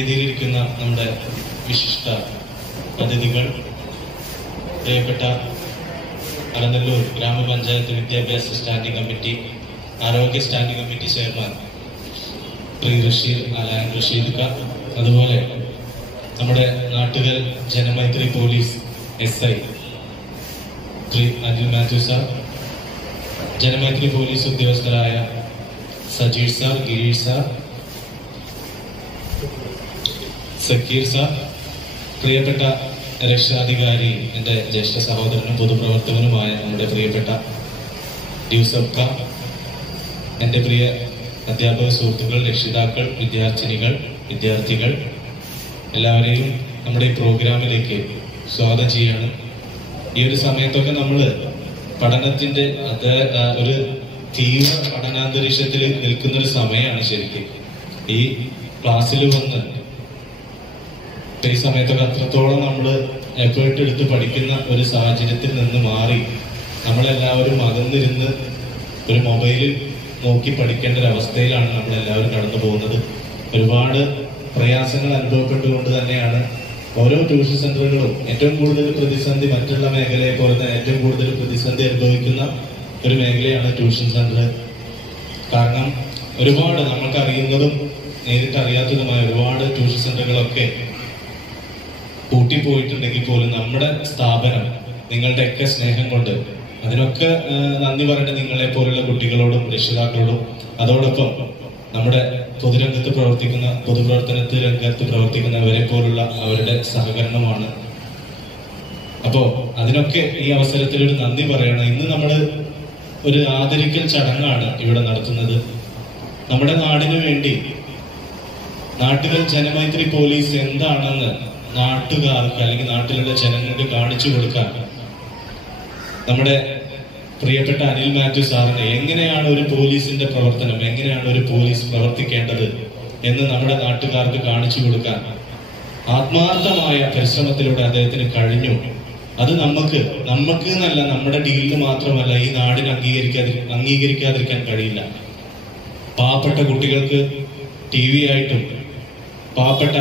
വേദിയിലിരിക്കുന്ന നമ്മുടെ വിശിഷ്ട അതിഥികൾ, പ്രിയപ്പെട്ട അലനല്ലൂർ ഗ്രാമപഞ്ചായത്ത് വിദ്യാഭ്യാസ സ്റ്റാൻഡിംഗ് കമ്മിറ്റി, ആരോഗ്യ standing committee chairman Shri Rasheed Khan, അതുപോലെ നമ്മുടെ Nattukal Janamaithri police SI Shri Anil Mathew sir, Janamaithri police ഉദ്യോഗസ്ഥരായ Sajeer sir, Gireesh sir, Sakeer sir, പ്രിയപ്പെട്ട രക്ഷാധികാരി, എൻ്റെ ജ്യേഷ്ഠ സഹോദരനും പൊതുപ്രവർത്തകനുമായ നമ്മുടെ പ്രിയപ്പെട്ട യൂസഫ് ഖാൻ, എൻ്റെ പ്രിയ അധ്യാപക സുഹൃത്തുക്കൾ, രക്ഷിതാക്കൾ, വിദ്യാർത്ഥികൾ, എല്ലാവരെയും നമ്മുടെ ഈ പ്രോഗ്രാമിലേക്ക് സ്വാഗതം ചെയ്യാണ്. ഈ ഒരു സമയത്തൊക്കെ നമ്മൾ പഠനത്തിന്റെ ഒരു തീവ്ര പഠനാന്തരീക്ഷത്തിൽ നിൽക്കുന്ന ഒരു സമയമാണ്. ശരിക്കും ഈ ക്ലാസ്സിൽ വന്ന് ഈ സമയത്തൊക്കെ അത്രത്തോളം നമ്മൾ എഫേർട്ട് എടുത്ത് പഠിക്കുന്ന ഒരു സാഹചര്യത്തിൽ നിന്ന് മാറി നമ്മളെല്ലാവരും അകന്നിരുന്ന് ഒരു മൊബൈലിൽ നോക്കി പഠിക്കേണ്ട ഒരു അവസ്ഥയിലാണ് നമ്മളെല്ലാവരും കടന്നു പോകുന്നത്. ഒരുപാട് പ്രയാസങ്ങൾ അനുഭവപ്പെട്ടുകൊണ്ട് തന്നെയാണ് ഓരോ ട്യൂഷൻ സെന്ററുകളും ഏറ്റവും കൂടുതൽ പ്രതിസന്ധി, മറ്റുള്ള മേഖലയെ പോലെ തന്നെ ഏറ്റവും കൂടുതൽ പ്രതിസന്ധി അനുഭവിക്കുന്ന ഒരു മേഖലയാണ് ട്യൂഷൻ സെന്റർ. കാരണം ഒരുപാട് നമ്മൾക്ക് അറിയുന്നതും നേരിട്ട് അറിയാത്തതുമായ ഒരുപാട് ട്യൂഷൻ സെന്ററുകളൊക്കെ കൂട്ടിപ്പോയിട്ടുണ്ടെങ്കിൽ പോലും നമ്മുടെ സ്ഥാപനം നിങ്ങളുടെയൊക്കെ സ്നേഹം കൊണ്ട് അതിനൊക്കെ നന്ദി പറയേണ്ട നിങ്ങളെ പോലുള്ള കുട്ടികളോടും രക്ഷിതാക്കളോടും, അതോടൊപ്പം നമ്മുടെ പൊതുപ്രവർത്തനത്തിൽ രംഗത്ത് പ്രവർത്തിക്കുന്നവരെ പോലുള്ള അവരുടെ സഹകരണമാണ്. അപ്പോ അതിനൊക്കെ ഈ അവസരത്തിൽ ഒരു നന്ദി പറയണം. ഇന്ന് നമ്മൾ ഒരു ആദരിക്കൽ ചടങ്ങാണ് ഇവിടെ നടത്തുന്നത്. നമ്മുടെ നാടിനു വേണ്ടി നാട്ടുകൽ ജനമൈത്രി പോലീസ് എന്താണെന്ന് നാട്ടുകാർക്ക് അല്ലെങ്കിൽ നാട്ടിലുള്ള ജനങ്ങൾക്ക് കാണിച്ചു കൊടുക്കാൻ നമ്മുടെ പ്രിയപ്പെട്ട അനിൽ മാത്യു സാറിനെ എങ്ങനെയാണ് ഒരു പോലീസിന്റെ പ്രവർത്തനം, എങ്ങനെയാണ് ഒരു പോലീസ് പ്രവർത്തിക്കേണ്ടത് എന്ന് നമ്മുടെ നാട്ടുകാർക്ക് കാണിച്ചു കൊടുക്കാൻ ആത്മാർത്ഥമായ പരിശ്രമത്തിലൂടെ അദ്ദേഹത്തിന് കഴിഞ്ഞു. അത് നമുക്ക് എന്നല്ല, നമ്മുടെ ഡീലിന് മാത്രമല്ല, ഈ നാടിന് അംഗീകരിക്കാതിരിക്കാൻ കഴിയില്ല. പാവപ്പെട്ട കുട്ടികൾക്ക് TV ആയിട്ടും പാവപ്പെട്ട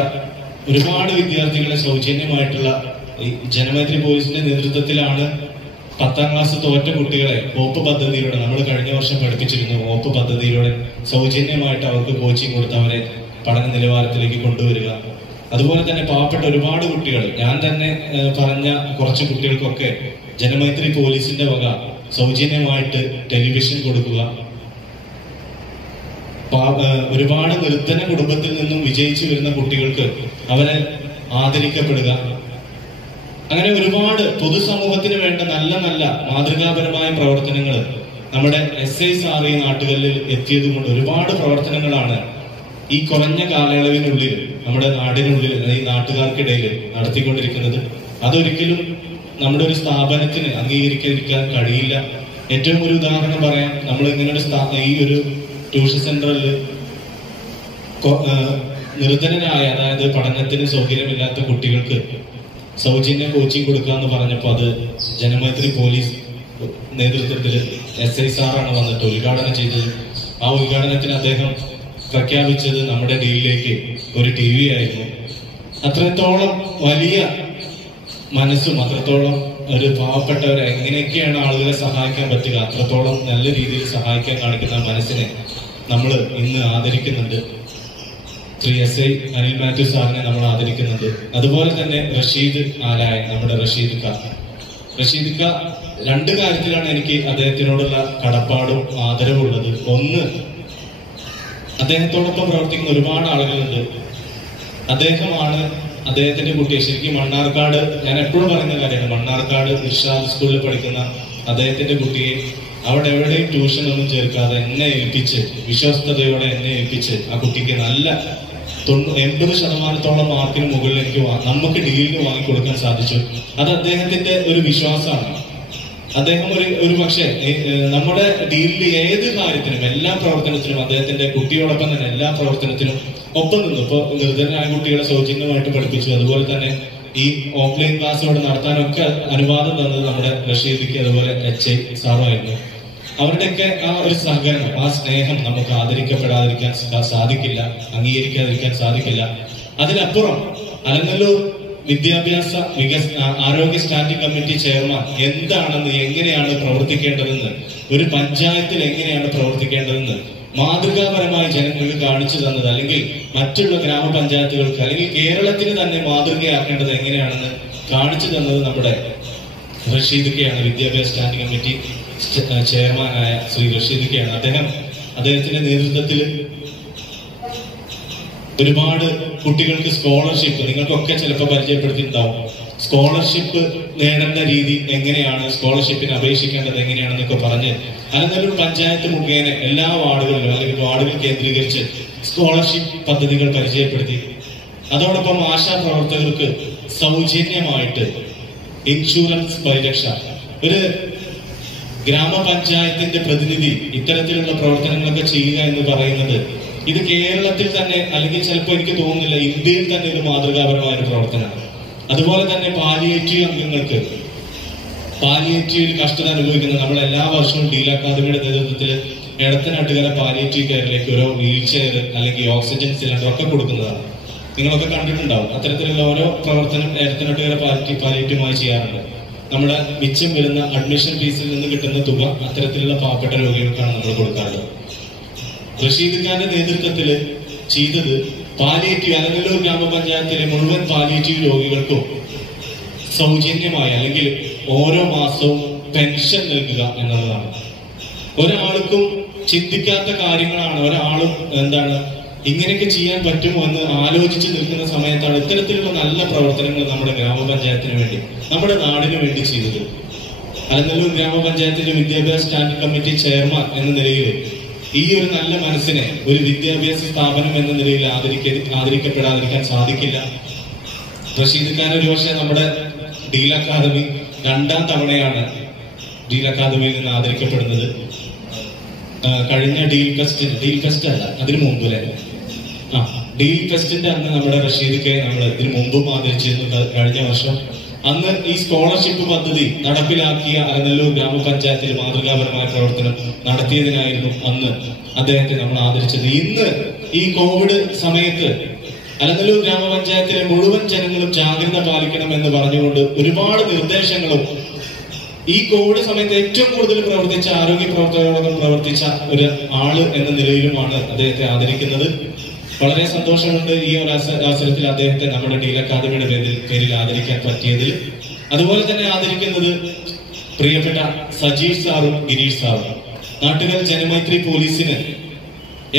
ഒരുപാട് വിദ്യാർത്ഥികളെ സൗജന്യമായിട്ടുള്ള ജനമൈത്രി പോലീസിന്റെ നേതൃത്വത്തിലാണ് 10ാം ക്ലാസ് തോറ്റ കുട്ടികളെ OP പദ്ധതിയിലൂടെ നമ്മൾ കഴിഞ്ഞ വർഷം പഠിപ്പിച്ചിരുന്നു. OP പദ്ധതിയിലൂടെ സൗജന്യമായിട്ട് അവർക്ക് കോച്ചിങ് കൊടുത്ത് അവരെ പഠന നിലവാരത്തിലേക്ക് കൊണ്ടുവരിക. അതുപോലെ തന്നെ പാവപ്പെട്ട ഒരുപാട് കുട്ടികൾ, ഞാൻ തന്നെ പറഞ്ഞ കുറച്ച് കുട്ടികൾക്കൊക്കെ ജനമൈത്രി പോലീസിന്റെ വക സൗജന്യമായിട്ട് ടെലിവിഷൻ കൊടുക്കുക. ഒരുപാട് നിർധന കുടുംബത്തിൽ നിന്നും വിജയിച്ചു വരുന്ന കുട്ടികൾക്ക് അവരെ ആദരിക്കപ്പെടുക. അങ്ങനെ ഒരുപാട് പൊതുസമൂഹത്തിന് വേണ്ട നല്ല നല്ല മാതൃകാപരമായ പ്രവർത്തനങ്ങൾ നമ്മുടെ SI സാർ ഈ നാട്ടുകളിൽ എത്തിയത് കൊണ്ട് ഒരുപാട് പ്രവർത്തനങ്ങളാണ് ഈ കുറഞ്ഞ കാലയളവിനുള്ളിൽ നമ്മുടെ നാടിനുള്ളിൽ, ഈ നാട്ടുകാർക്കിടയിൽ നടത്തിക്കൊണ്ടിരിക്കുന്നത്. അതൊരിക്കലും നമ്മുടെ ഒരു സ്ഥാപനത്തിന് അംഗീകരിക്കാൻ കഴിയില്ല. ഏറ്റവും ഒരു ഉദാഹരണം പറയാം, നമ്മൾ ഇങ്ങനെ ഈ ഒരു ട്യൂഷൻ സെന്ററിൽ നിർധനരായ, അതായത് പഠനത്തിന് സൗകര്യമില്ലാത്ത കുട്ടികൾക്ക് സൗജന്യ കോച്ചിങ് കൊടുക്കുക എന്ന് പറഞ്ഞപ്പോൾ അത് ജനമൈത്രി പോലീസ് നേതൃത്വത്തിൽ SI സാറാണ് വന്നിട്ട് ഉദ്ഘാടനം ചെയ്തത്. ആ ഉദ്ഘാടനത്തിന് അദ്ദേഹം പ്രഖ്യാപിച്ചത് നമ്മുടെ ഡീലിലേക്ക് ഒരു TV ആയിരുന്നു. അത്രത്തോളം വലിയ മനസ്സും അത്രത്തോളം ഒരു പാവപ്പെട്ടവരെ എങ്ങനെയൊക്കെയാണ് ആളുകളെ സഹായിക്കാൻ പറ്റുക, അത്രത്തോളം നല്ല രീതിയിൽ സഹായിക്കാൻ കാണിക്കുന്ന മനസ്സിനെ നമ്മൾ ഇന്ന് ആദരിക്കുന്നുണ്ട്. ശ്രീ SI അനിൽ മാത്യു സാറിനെ നമ്മൾ ആദരിക്കുന്നുണ്ട്. അതുപോലെ തന്നെ നമ്മുടെ റഷീദ് ഖാൻ രണ്ട് കാര്യത്തിലാണ് എനിക്ക് അദ്ദേഹത്തിനോടുള്ള കടപ്പാടും ആദരവുള്ളത്. ഒന്ന്, അദ്ദേഹത്തോടൊപ്പം പ്രവർത്തിക്കുന്ന ഒരുപാട് ആളുകളുണ്ട്. അദ്ദേഹത്തിന്റെ കുട്ടിയെ ശരിക്കും മണ്ണാർക്കാട്, ഞാൻ എപ്പോഴും പറയുന്ന കാര്യമാണ്, മണ്ണാർക്കാട് ഇർഷാദ് സ്കൂളിൽ പഠിക്കുന്ന അദ്ദേഹത്തിന്റെ കുട്ടിയെ അവിടെ എവിടെയും ട്യൂഷൻ ഒന്നും ചേർക്കാതെ എന്നെ ഏൽപ്പിച്ച്, വിശ്വസ്തയോടെ എന്നെ ഏൽപ്പിച്ച് ആ കുട്ടിക്ക് നല്ല 80% മാർക്കിന് മുകളിൽ എനിക്ക് നമുക്ക് ഡീലിന് വാങ്ങിക്കൊടുക്കാൻ സാധിച്ചു. അത് അദ്ദേഹത്തിന്റെ ഒരു വിശ്വാസമാണ്. അദ്ദേഹം ഒരു പക്ഷേ നമ്മുടെ ഡീലിൽ ഏത് കാര്യത്തിനും, എല്ലാ പ്രവർത്തനത്തിനും, അദ്ദേഹത്തിന്റെ കുട്ടിയോടൊപ്പം തന്നെ എല്ലാ പ്രവർത്തനത്തിനും ഒപ്പം നിന്നു. ഇപ്പൊ നിർധനരായ കുട്ടികളെ സൗജന്യമായിട്ട് പഠിപ്പിച്ചു. അതുപോലെ തന്നെ ഈ ഓഫ്ലൈൻ ക്ലാസ്സോട് നടത്താനൊക്കെ അനുവാദം തന്നത് നമ്മുടെ റഷീദിക്ക്, അതുപോലെ HI സാറുമായിരുന്നു. അവരുടെയൊക്കെ ആ ഒരു സഹകരണം, ആ സ്നേഹം നമുക്ക് ആദരിക്കപ്പെടാതിരിക്കാൻ സാധിക്കില്ല, അംഗീകരിക്കാതിരിക്കാൻ സാധിക്കില്ല. അതിനപ്പുറം അലനല്ലൂർ വിദ്യാഭ്യാസ ആരോഗ്യ സ്റ്റാൻഡിംഗ് കമ്മിറ്റി ചെയർമാൻ എന്താണെന്ന്, എങ്ങനെയാണ് പ്രവർത്തിക്കേണ്ടതെന്ന്, ഒരു പഞ്ചായത്തിൽ എങ്ങനെയാണ് പ്രവർത്തിക്കേണ്ടതെന്ന് മാതൃകാപരമായി ജനങ്ങൾക്ക് കാണിച്ചു തന്നത്, അല്ലെങ്കിൽ മറ്റുള്ള ഗ്രാമപഞ്ചായത്തുകൾക്ക് അല്ലെങ്കിൽ കേരളത്തിന് തന്നെ മാതൃകയാക്കേണ്ടത് എങ്ങനെയാണെന്ന് കാണിച്ചു തന്നത് നമ്മുടെ റഷീദുക്കയാണ്. വിദ്യാഭ്യാസ സ്റ്റാൻഡിംഗ് കമ്മിറ്റി ചെയർമാനായ ശ്രീ റഷീദുക്കയാണ്. അദ്ദേഹത്തിന്റെ നേതൃത്വത്തിൽ ഒരുപാട് കുട്ടികൾക്ക് സ്കോളർഷിപ്പ്, നിങ്ങൾക്കൊക്കെ ചിലപ്പോൾ പരിചയപ്പെടുത്തിയിട്ടുണ്ടാവും. സ്കോളർഷിപ്പ് നേടേണ്ട രീതി എങ്ങനെയാണ്, സ്കോളർഷിപ്പിന് അപേക്ഷിക്കേണ്ടത് എങ്ങനെയാണെന്നൊക്കെ പറഞ്ഞ് അലനല്ലൂർ പഞ്ചായത്ത് മുഖേന എല്ലാ വാർഡുകളിലും അല്ലെങ്കിൽ വാർഡുകൾ കേന്ദ്രീകരിച്ച് സ്കോളർഷിപ്പ് പദ്ധതികൾ പരിചയപ്പെടുത്തി. അതോടൊപ്പം ആശാപ്രവർത്തകർക്ക് സൗജന്യമായിട്ട് ഇൻഷുറൻസ് പരിരക്ഷ. ഒരു ഗ്രാമപഞ്ചായത്തിന്റെ പ്രതിനിധി ഇത്തരത്തിലുള്ള പ്രവർത്തനങ്ങളൊക്കെ ചെയ്യുക എന്ന് പറയുന്നത് ഇത് കേരളത്തിൽ തന്നെ, അല്ലെങ്കിൽ ചിലപ്പോൾ എനിക്ക് തോന്നുന്നില്ല ഇന്ത്യയിൽ തന്നെ ഒരു മാതൃകാപരമായ ഒരു പ്രവർത്തനമാണ്. അതുപോലെ തന്നെ പാലിയേറ്റീവ് അംഗങ്ങൾക്ക്, പാലിയേറ്റീവിൽ കഷ്ടത അനുഭവിക്കുന്ന നമ്മൾ എല്ലാ വർഷവും ഡീൽ അക്കാദമിയുടെ നേതൃത്വത്തിൽ എടത്തനാട്ടുകര പാലിയേറ്റീവ് കെയറിലേക്ക് ഓരോ വീൽ ചെയർ അല്ലെങ്കിൽ ഓക്സിജൻ സിലിണ്ടർ ഒക്കെ കൊടുക്കുന്നതാണ്. നിങ്ങളൊക്കെ കണ്ടിട്ടുണ്ടാവും. അത്തരത്തിലുള്ള ഓരോ പ്രവർത്തനം എടത്തനാട്ടുകര പാലിയേറ്റീവുമായി ചെയ്യാറുണ്ട്. നമ്മുടെ മിച്ചം വരുന്ന അഡ്മിഷൻ ഫീസിൽ നിന്ന് കിട്ടുന്ന തുക അത്തരത്തിലുള്ള പാവപ്പെട്ട രോഗികൾക്കാണ് നമ്മൾ കൊടുക്കാറുള്ളത്. റഷീദ് ഖാന്റെ നേതൃത്വത്തിൽ ചെയ്തത് പാലിയേറ്റീവ് അലനല്ലൂർ ഗ്രാമപഞ്ചായത്തിലെ മുഴുവൻ പാലിയേറ്റീവ് രോഗികൾക്കും സൗജന്യമായി അല്ലെങ്കിൽ ഓരോ മാസവും പെൻഷൻ നൽകുക എന്നുള്ളതാണ്. ഒരാൾക്കും ചിന്തിക്കാത്ത കാര്യങ്ങളാണ്. ഒരാളും ഇങ്ങനെയൊക്കെ ചെയ്യാൻ പറ്റുമോ എന്ന് ആലോചിച്ച് നിൽക്കുന്ന സമയത്താണ് ഇത്തരത്തിലുള്ള നല്ല പ്രവർത്തനങ്ങൾ നമ്മുടെ ഗ്രാമപഞ്ചായത്തിന് വേണ്ടി, നമ്മുടെ നാടിന് വേണ്ടി ചെയ്തത്. അലനല്ലൂർ ഗ്രാമപഞ്ചായത്തിന്റെ വിദ്യാഭ്യാസ സ്റ്റാൻഡിംഗ് കമ്മിറ്റി ചെയർമാൻ എന്ന നിലയിൽ ഈ ഒരു നല്ല മനസ്സിനെ ഒരു വിദ്യാഭ്യാസ സ്ഥാപനം എന്ന നിലയിൽ ആദരിക്കപ്പെടാതിരിക്കാൻ സാധിക്കില്ല. റഷീദ് ഖാൻ ഒരു പക്ഷേ നമ്മുടെ ഡീൽ അക്കാദമി 2ാം തവണയാണ് ഡീൽ അക്കാദമിയിൽ നിന്ന് ആദരിക്കപ്പെടുന്നത്. കഴിഞ്ഞ ഡീൽ ഫെസ്റ്റ് അല്ല, അതിനു മുമ്പ് ഡീൽ ഫെസ്റ്റിന്റെ അന്ന് നമ്മുടെ റഷീദ് നമ്മൾ ഇതിനു മുമ്പും ആദരിച്ചിരുന്നു. കഴിഞ്ഞ വർഷം അന്ന് ഈ സ്കോളർഷിപ്പ് പദ്ധതി നടപ്പിലാക്കിയ അലനല്ലൂർ ഗ്രാമപഞ്ചായത്തിൽ മാതൃകാപരമായ പ്രവർത്തനം നടത്തിയതിനായിരുന്നു അന്ന് അദ്ദേഹത്തെ നമ്മൾ ആദരിച്ചത്. ഇന്ന് ഈ കോവിഡ് സമയത്ത് അലനല്ലൂർ ഗ്രാമപഞ്ചായത്തിലെ മുഴുവൻ ജനങ്ങളും ജാഗ്രത പാലിക്കണം എന്ന് പറഞ്ഞുകൊണ്ട് ഒരുപാട് നിർദ്ദേശങ്ങളും ഈ കോവിഡ് സമയത്ത് ഏറ്റവും കൂടുതൽ പ്രവർത്തിച്ച ആരോഗ്യ പ്രവർത്തകരോടൊപ്പം പ്രവർത്തിച്ച ഒരു ആള് എന്ന നിലയിലുമാണ് അദ്ദേഹത്തെ ആദരിക്കുന്നത്. വളരെ സന്തോഷമുണ്ട് ഈ ഒരു അവസരത്തിൽ അദ്ദേഹത്തെ നമ്മുടെ ഡീൽ അക്കാദമിയുടെ പേരിൽ ആദരിക്കാൻ പറ്റിയതിൽ. അതുപോലെ തന്നെ ആദരിക്കുന്നത് പ്രിയപ്പെട്ട സജീഷ് സാറും ഗിരീഷ് സാറും. നാട്ടുകാർ ജനമൈത്രി പോലീസിന്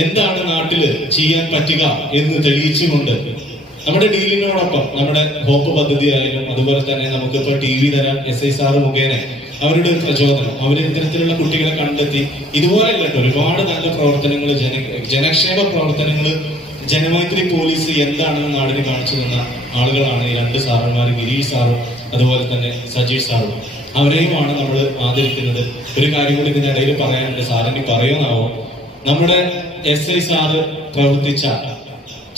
എന്താണ് നാട്ടില് ചെയ്യാൻ പറ്റുക എന്ന് തെളിയിച്ചുകൊണ്ട് നമ്മുടെ ഡീലിനോടൊപ്പം നമ്മുടെ ഹോപ്പ് പദ്ധതി ആയാലും അതുപോലെ തന്നെ നമുക്കിപ്പോ TV തരാൻ SI സാറ് മുഖേന അവരുടെ ഒരു പ്രചോദനം, അവര് ഇത്തരത്തിലുള്ള കുട്ടികളെ കണ്ടെത്തി ഇതുപോലെയല്ല ഒരുപാട് നല്ല പ്രവർത്തനങ്ങൾ, ജനക്ഷേമ പ്രവർത്തനങ്ങൾ ജനമൈത്രി പോലീസ് എന്താണെന്ന് നാടിന് കാണിച്ചു തന്ന ആളുകളാണ് ഈ 2 സാറന്മാർ, ഗിരീഷ് സാറും അതുപോലെ തന്നെ സജീഷ് സാറും. അവരെയുമാണ് നമ്മൾ ആദരിക്കുന്നത്. ഒരു കാര്യം കൂടി ഇതിനിടയിൽ പറയാനുണ്ട്, സാറിന് പറയുന്നാവോ, നമ്മുടെ SI സാറ് പ്രവർത്തിച്ച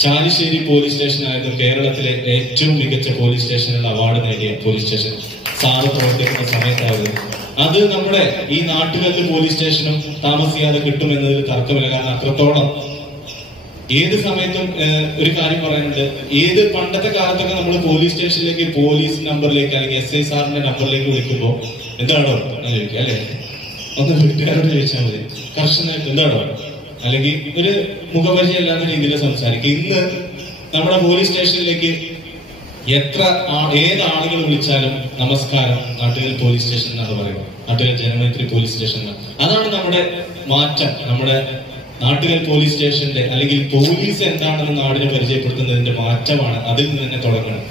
ചാലിശ്ശേരി പോലീസ് സ്റ്റേഷനായിരുന്നു കേരളത്തിലെ ഏറ്റവും മികച്ച പോലീസ് സ്റ്റേഷനുള്ള അവാർഡ് നേടിയ പോലീസ് സ്റ്റേഷൻ സാറ് പ്രവർത്തിക്കുന്ന സമയത്തായിരുന്നു. അത് നമ്മുടെ ഈ നാട്ടുകല്ല് പോലീസ് സ്റ്റേഷനും താമസിയാതെ കിട്ടുമെന്നതിൽ തർക്കമില്ല. കാരണം അത്രത്തോളം ഏത് സമയത്തും ഒരു കാര്യം പറയാനുണ്ട്, പണ്ടത്തെ കാലത്തൊക്കെ നമ്മൾ പോലീസ് സ്റ്റേഷനിലേക്ക് പോലീസ് നമ്പറിലേക്ക് അല്ലെങ്കിൽ SI സാറിന്റെ നമ്പറിലേക്ക് വിളിക്കുമ്പോ എന്താണോ ചോദിക്കുക അല്ലെ, ഒന്ന് വീട്ടുകാരോട് ചോദിച്ചാൽ മതി, കർശനമായിട്ട് എന്താണോ, അല്ലെങ്കിൽ ഒരു മുഖപരിചയം അല്ലാത്ത രീതിയിൽ സംസാരിക്കും. ഇന്ന് നമ്മുടെ പോലീസ് സ്റ്റേഷനിലേക്ക് ഏതാളുകൾ വിളിച്ചാലും നമസ്കാരം, നാട്ടുകൽ പോലീസ് സ്റ്റേഷൻ എന്നാണ് പറയുന്നത്, നാട്ടുകൽ ജനമൈത്രി പോലീസ് സ്റ്റേഷൻ. അതാണ് നമ്മുടെ മാറ്റം. നമ്മുടെ നാട്ടുകൽ പോലീസ് സ്റ്റേഷന്റെ അല്ലെങ്കിൽ പോലീസ് എന്താണെന്ന് നാടിനെ പരിചയപ്പെടുത്തുന്നതിന്റെ മാറ്റമാണ്. അതിൽ നിന്ന് തന്നെ തുടങ്ങണം.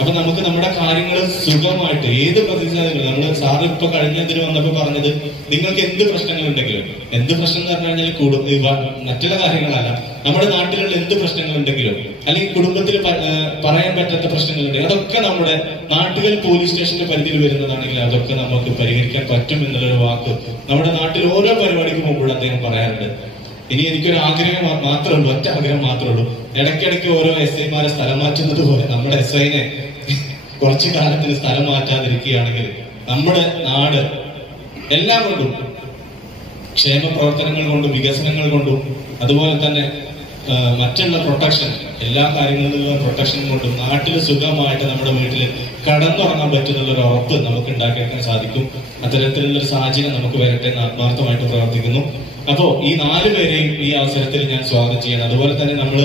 അപ്പൊ നമുക്ക് നമ്മുടെ കാര്യങ്ങൾ സുഖമായിട്ട് ഏത് പ്രതിസന്ധികളും, നമ്മൾ സാറ് ഇപ്പൊ കഴിഞ്ഞതിന് വന്നപ്പോ പറഞ്ഞത് നിങ്ങൾക്ക് എന്ത് പ്രശ്നങ്ങൾ ഉണ്ടെങ്കിലും, എന്ത് പ്രശ്നം എന്ന് പറഞ്ഞു കഴിഞ്ഞാൽ മറ്റുള്ള കാര്യങ്ങളല്ല, നമ്മുടെ നാട്ടിലുള്ള എന്ത് പ്രശ്നങ്ങൾ ഉണ്ടെങ്കിലും അല്ലെങ്കിൽ കുടുംബത്തിൽ പറയാൻ പറ്റാത്ത പ്രശ്നങ്ങളുണ്ടെങ്കിൽ അതൊക്കെ നമ്മുടെ നാട്ടുകൾ പോലീസ് സ്റ്റേഷന്റെ പരിധിയിൽ വരുന്നതാണെങ്കിൽ അതൊക്കെ നമുക്ക് പരിഹരിക്കാൻ പറ്റും എന്നുള്ളൊരു വാക്ക് നമ്മുടെ നാട്ടിൽ ഓരോ പരിപാടിക്ക് മുമ്പുള്ള അദ്ദേഹം പറയാറുണ്ട്. ഇനി എനിക്കൊരു ആഗ്രഹം മാത്രമേ ഉള്ളൂ, ഒറ്റ ആഗ്രഹം മാത്രമേ ഉള്ളൂ, ഇടയ്ക്കിടയ്ക്ക് ഓരോ SI മാരെ സ്ഥലം മാറ്റുന്നത് പോലെ നമ്മുടെ SIനെ കുറച്ചു കാലത്തിന് സ്ഥലം മാറ്റാതിരിക്കുകയാണെങ്കിൽ നമ്മുടെ നാട് എല്ലാം കൊണ്ടും, ക്ഷേമ പ്രവർത്തനങ്ങൾ കൊണ്ടും വികസനങ്ങൾ കൊണ്ടും അതുപോലെ തന്നെ മറ്റുള്ള പ്രൊട്ടക്ഷൻ, എല്ലാ കാര്യങ്ങളിലുള്ള പ്രൊട്ടക്ഷൻ കൊണ്ടും നാട്ടിൽ സുഖമായിട്ട് നമ്മുടെ വീട്ടിൽ കടന്നുറങ്ങാൻ പറ്റുന്നുള്ള ഒരു ഉറപ്പ് നമുക്ക് ഉണ്ടാക്കിയെടുക്കാൻ സാധിക്കും. അത്തരത്തിലുള്ള ഒരു സാഹചര്യം നമുക്ക് വരട്ടെ എന്ന് ആത്മാർത്ഥമായിട്ട് പ്രവർത്തിക്കുന്നു. അപ്പോ ഈ 4 പേരെയും ഈ അവസരത്തിൽ ഞാൻ സ്വാഗതം ചെയ്യണം. അതുപോലെ തന്നെ നമ്മൾ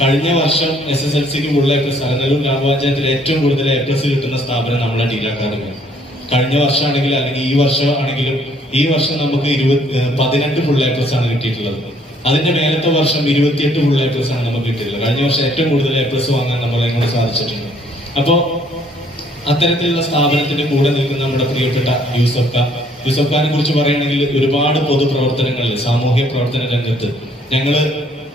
കഴിഞ്ഞ വർഷം SSLCക്ക് ഫുൾ A+, അലനല്ലൂർ ഗ്രാമപഞ്ചായത്തിൽ ഏറ്റവും കൂടുതൽ A+ കിട്ടുന്ന സ്ഥാപനം നമ്മളെ ടീൽ അക്കാദമിയാണ്. കഴിഞ്ഞ വർഷമാണെങ്കിലും അല്ലെങ്കിൽ ഈ വർഷം ആണെങ്കിലും ഈ വർഷം നമുക്ക് 18 ഫുൾ A+ ആണ് കിട്ടിയിട്ടുള്ളത്. അതിന്റെ മേലത്തെ വർഷം 28 ഫുൾ A+ ആണ് നമുക്ക് കിട്ടിയിട്ടുള്ളത്. കഴിഞ്ഞ വർഷം ഏറ്റവും കൂടുതൽ A+ വാങ്ങാൻ നമ്മളെ കൊണ്ട് സാധിച്ചിട്ടുണ്ട്. അപ്പോ അത്തരത്തിലുള്ള സ്ഥാപനത്തിന്റെ കൂടെ നിൽക്കുന്ന നമ്മുടെ പ്രിയപ്പെട്ട യൂസഫ് ഖാനെ കുറിച്ച് പറയുകയാണെങ്കിൽ ഒരുപാട് പൊതുപ്രവർത്തനങ്ങളിൽ, സാമൂഹ്യ പ്രവർത്തന രംഗത്ത് ഞങ്ങള്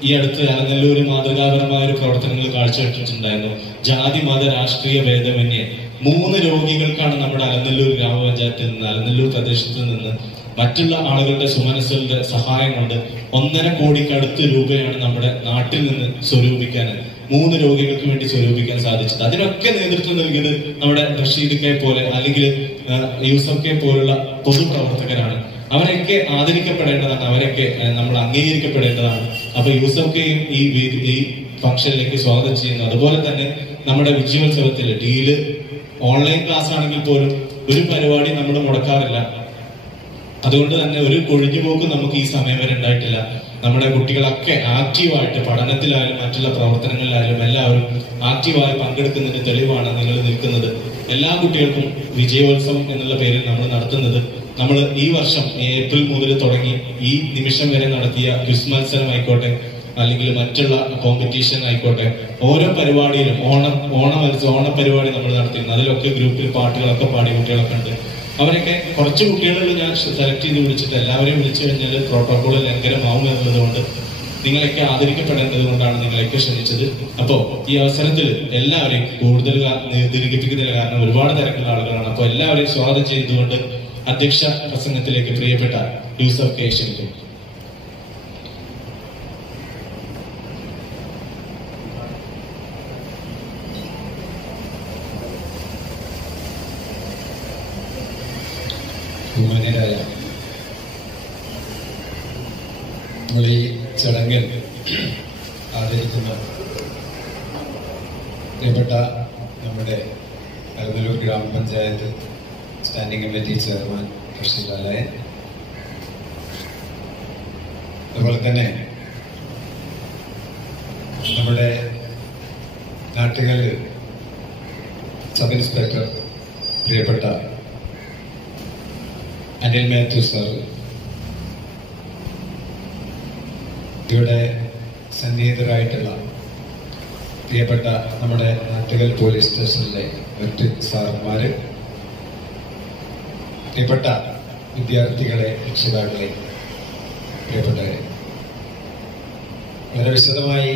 ഈ അടുത്ത് അലനല്ലൂര് മാതൃകാപരമായ ഒരു പ്രവർത്തനങ്ങൾ കാഴ്ചവെച്ചിട്ടുണ്ടായിരുന്നു. ജാതി മത രാഷ്ട്രീയ ഭേദമന്യേ 3 രോഗികൾക്കാണ് നമ്മുടെ അലനല്ലൂർ ഗ്രാമപഞ്ചായത്തിൽ നിന്ന്, അലനല്ലൂർ പ്രദേശത്ത് നിന്ന് മറ്റുള്ള ആളുകളുടെ സുമനസ്സുകളുടെ സഹായം കൊണ്ട് 1.5 കോടിക്കടുത്ത് രൂപയാണ് നമ്മുടെ നാട്ടിൽ നിന്ന് സ്വരൂപിക്കാൻ, 3 രോഗികൾക്ക് വേണ്ടി സ്വരൂപിക്കാൻ സാധിച്ചത്. അതിനൊക്കെ നേതൃത്വം നൽകിയത് നമ്മുടെ റഷീദ് കെ പോലെ അല്ലെങ്കിൽ യൂസഫ് കെ പോലുള്ള പൊതുപ്രവർത്തകരാണ്. അവരൊക്കെ ആദരിക്കപ്പെടേണ്ടതാണ്, അവരൊക്കെ നമ്മൾ അംഗീകരിക്കപ്പെടേണ്ടതാണ്. അപ്പൊ യൂസഫ് കെയും ഈ ഫംഗ്ഷനിലേക്ക് സ്വാഗതം ചെയ്യുന്നു. അതുപോലെ തന്നെ നമ്മുടെ വിജയോത്സവത്തിൽ ഡീല് ഓൺലൈൻ ക്ലാസ് ആണെങ്കിൽ പോലും ഒരു പരിപാടി നമ്മൾ മുടക്കാറില്ല. അതുകൊണ്ട് തന്നെ ഒരു കൊഴിഞ്ഞുപോക്കും നമുക്ക് ഈ സമയം വരെ ഉണ്ടായിട്ടില്ല. നമ്മുടെ കുട്ടികളൊക്കെ ആക്റ്റീവായിട്ട് പഠനത്തിലായാലും മറ്റുള്ള പ്രവർത്തനങ്ങളിലായാലും എല്ലാവരും ആക്റ്റീവായി പങ്കെടുക്കുന്നതിന് തെളിവാണ് നിങ്ങൾ നിൽക്കുന്നത്. എല്ലാ കുട്ടികൾക്കും വിജയോത്സവം എന്നുള്ള പേരിൽ നമ്മൾ നടത്തുന്നത്, നമ്മൾ ഈ വർഷം ഏപ്രിൽ മുതൽ തുടങ്ങി ഈ നിമിഷം വരെ നടത്തിയ ക്വിസ് മത്സരം ആയിക്കോട്ടെ അല്ലെങ്കിൽ മറ്റുള്ള കോമ്പറ്റീഷൻ ആയിക്കോട്ടെ, ഓരോ പരിപാടിയിലും ഓണ പരിപാടി നമ്മൾ നടത്തിയിരുന്നു. അതിലൊക്കെ ഗ്രൂപ്പിൽ പാട്ടുകളൊക്കെ പാടിയ കുട്ടികളൊക്കെ ഉണ്ട്. അവരൊക്കെ കുറച്ച് കുട്ടികളിൽ ഞാൻ സെലക്ട് ചെയ്ത് വിളിച്ചിട്ട് എല്ലാവരെയും വിളിച്ചു കഴിഞ്ഞാൽ പ്രോട്ടോകോൾ ലംഘനമാവും എന്നുള്ളത് കൊണ്ട് നിങ്ങളൊക്കെ ആദരിക്കപ്പെടേണ്ടത് കൊണ്ടാണ് നിങ്ങളെയൊക്കെ ക്ഷണിച്ചത്. അപ്പോ ഈ അവസരത്തിൽ എല്ലാവരെയും കൂടുതൽ ദീർഘിപ്പിക്കുന്നതിന് കാരണം ഒരുപാട് തിരക്കുള്ള ആളുകളാണ്. അപ്പൊ എല്ലാവരെയും സ്വാഗതം ചെയ്തുകൊണ്ട് അധ്യക്ഷ പ്രസംഗത്തിലേക്ക് പ്രിയപ്പെട്ട യൂസഫ് കെ ക്ഷണിക്കുന്നു. ബഹുമാന്യരായ, നമ്മൾ ഈ ചടങ്ങിൽ ആദരിക്കുന്ന പ്രിയപ്പെട്ട നമ്മുടെ അലനല്ലൂർ ഗ്രാമപഞ്ചായത്ത് സ്റ്റാൻഡിംഗ് കമ്മിറ്റി ചെയർമാൻ റഷീദ് അലായൻ, അതുപോലെ തന്നെ നമ്മുടെ നാട്ടുകാര് സബ് ഇൻസ്പെക്ടർ പ്രിയപ്പെട്ട അനിൽ മാത്യു സാർ, ഇവിടെ സന്നിഹിതരായിട്ടുള്ള പ്രിയപ്പെട്ട നമ്മുടെ നാട്ടുകൽ പോലീസ് സ്റ്റേഷനിലെ മറ്റ് സാർമാര്, പ്രിയപ്പെട്ട വിദ്യാർത്ഥികളെ, രക്ഷിതാക്കളെ, പ്രിയപ്പെട്ടവരെ, വളരെ വിശദമായി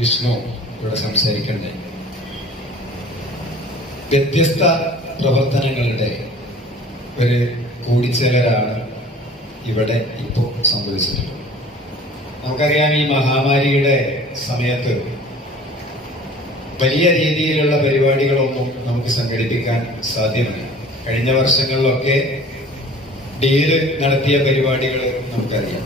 വിഷ്ണു ഇവിടെ സംസാരിക്കണ്ടേ. വ്യത്യസ്ത പ്രവർത്തനങ്ങളുടെ ഒരു കൂടിച്ചേരലാണ് ഇവിടെ ഇപ്പോൾ സംഭവിച്ചിട്ടുള്ളത്. നമുക്കറിയാം, ഈ മഹാമാരിയുടെ സമയത്ത് വലിയ രീതിയിലുള്ള പരിപാടികളൊന്നും നമുക്ക് സംഘടിപ്പിക്കാൻ സാധ്യമല്ല. കഴിഞ്ഞ വർഷങ്ങളിലൊക്കെ ഡീല് നടത്തിയ പരിപാടികൾ നമുക്കറിയാം.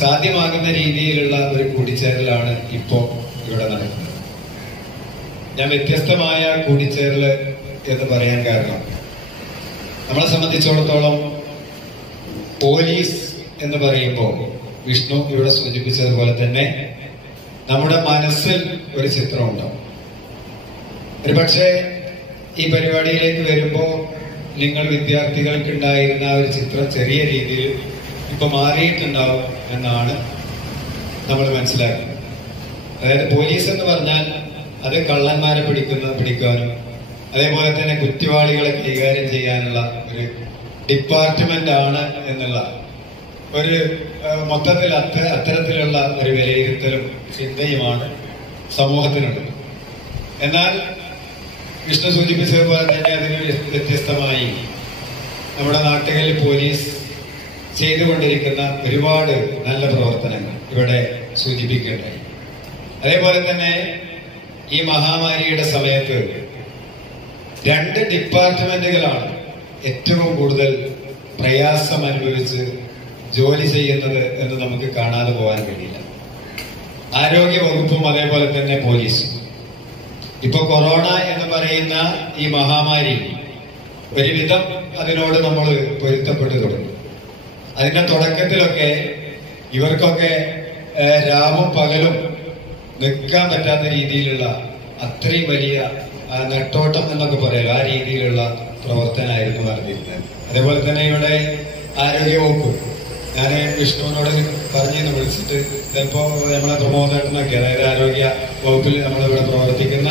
സാധ്യമാകുന്ന രീതിയിലുള്ള ഒരു കൂടിച്ചേരലാണ് ഇപ്പോൾ ഇവിടെ നടക്കുന്നത്. ഞാൻ വ്യത്യസ്തമായ കൂടിച്ചേരല് എന്ന് പറയാൻ കാരണം, നമ്മളെ സംബന്ധിച്ചിടത്തോളം പോലീസ് എന്ന് പറയുമ്പോൾ വിഷ്ണു ഇവിടെ സൂചിപ്പിച്ചതുപോലെ തന്നെ നമ്മുടെ മനസ്സിൽ ഒരു ചിത്രം ഉണ്ടാവും. ഒരു പക്ഷേ ഈ പരിപാടിയിലേക്ക് വരുമ്പോൾ നിങ്ങൾ വിദ്യാർത്ഥികൾക്ക് ഉണ്ടായിരുന്ന ഒരു ചിത്രം ചെറിയ രീതിയിൽ ഇപ്പൊ മാറിയിട്ടുണ്ടാവും എന്നാണ് നമ്മൾ മനസ്സിലാക്കുന്നത്. അതായത് പോലീസ് എന്ന് പറഞ്ഞാൽ അത് കള്ളന്മാരെ പിടിക്കാനും അതേപോലെ തന്നെ കുറ്റവാളികളെ കൈകാര്യം ചെയ്യാനുള്ള ഒരു ഡിപ്പാർട്ട്മെന്റ് ആണ് എന്നുള്ള ഒരു മൊത്തത്തിൽ അത്തരത്തിലുള്ള ഒരു വിലയിരുത്തലും ചിന്തയുമാണ് സമൂഹത്തിനുള്ളത്. എന്നാൽ വിഷ്ണു സൂചിപ്പിച്ചതുപോലെ തന്നെ അതിന് വ്യത്യസ്തമായി നമ്മുടെ നാട്ടുകളിൽ പോലീസ് ചെയ്തുകൊണ്ടിരിക്കുന്ന ഒരുപാട് നല്ല പ്രവർത്തനങ്ങൾ ഇവിടെ സൂചിപ്പിക്കുകയുണ്ടായി. അതേപോലെ തന്നെ ഈ മഹാമാരിയുടെ സമയത്ത് 2 ഡിപ്പാർട്ട്മെന്റുകളാണ് ഏറ്റവും കൂടുതൽ പ്രയാസം അനുഭവിച്ച് ജോലി ചെയ്യുന്നത് എന്ന് നമുക്ക് കാണാതെ പോകാൻ കഴിയില്ല. ആരോഗ്യ വകുപ്പും അതേപോലെ തന്നെ പോലീസും. ഇപ്പൊ കൊറോണ എന്ന് പറയുന്ന ഈ മഹാമാരി ഒരുവിധം അതിനോട് നമ്മൾ പൊരുത്തപ്പെട്ടു തുടങ്ങി. അതിന്റെ തുടക്കത്തിലൊക്കെ ഇവർക്കൊക്കെ രാവും പകലും നിൽക്കാൻ പറ്റാത്ത രീതിയിലുള്ള അത്രയും വലിയ നെട്ടോട്ടം എന്നൊക്കെ പറയാലോ, ആ രീതിയിലുള്ള പ്രവർത്തനമായിരുന്നു നടത്തിയിരുന്നത്. അതേപോലെ തന്നെ ഇവിടെ ആരോഗ്യവകുപ്പ്, ഞാൻ വിഷ്ണുവിനോട് പറഞ്ഞിരുന്നു വിളിച്ചിട്ട്, ചിലപ്പോ നമ്മളെ പ്രമോദേട്ടനൊക്കെ, അതായത് ആരോഗ്യ വകുപ്പിൽ നമ്മളിവിടെ പ്രവർത്തിക്കുന്ന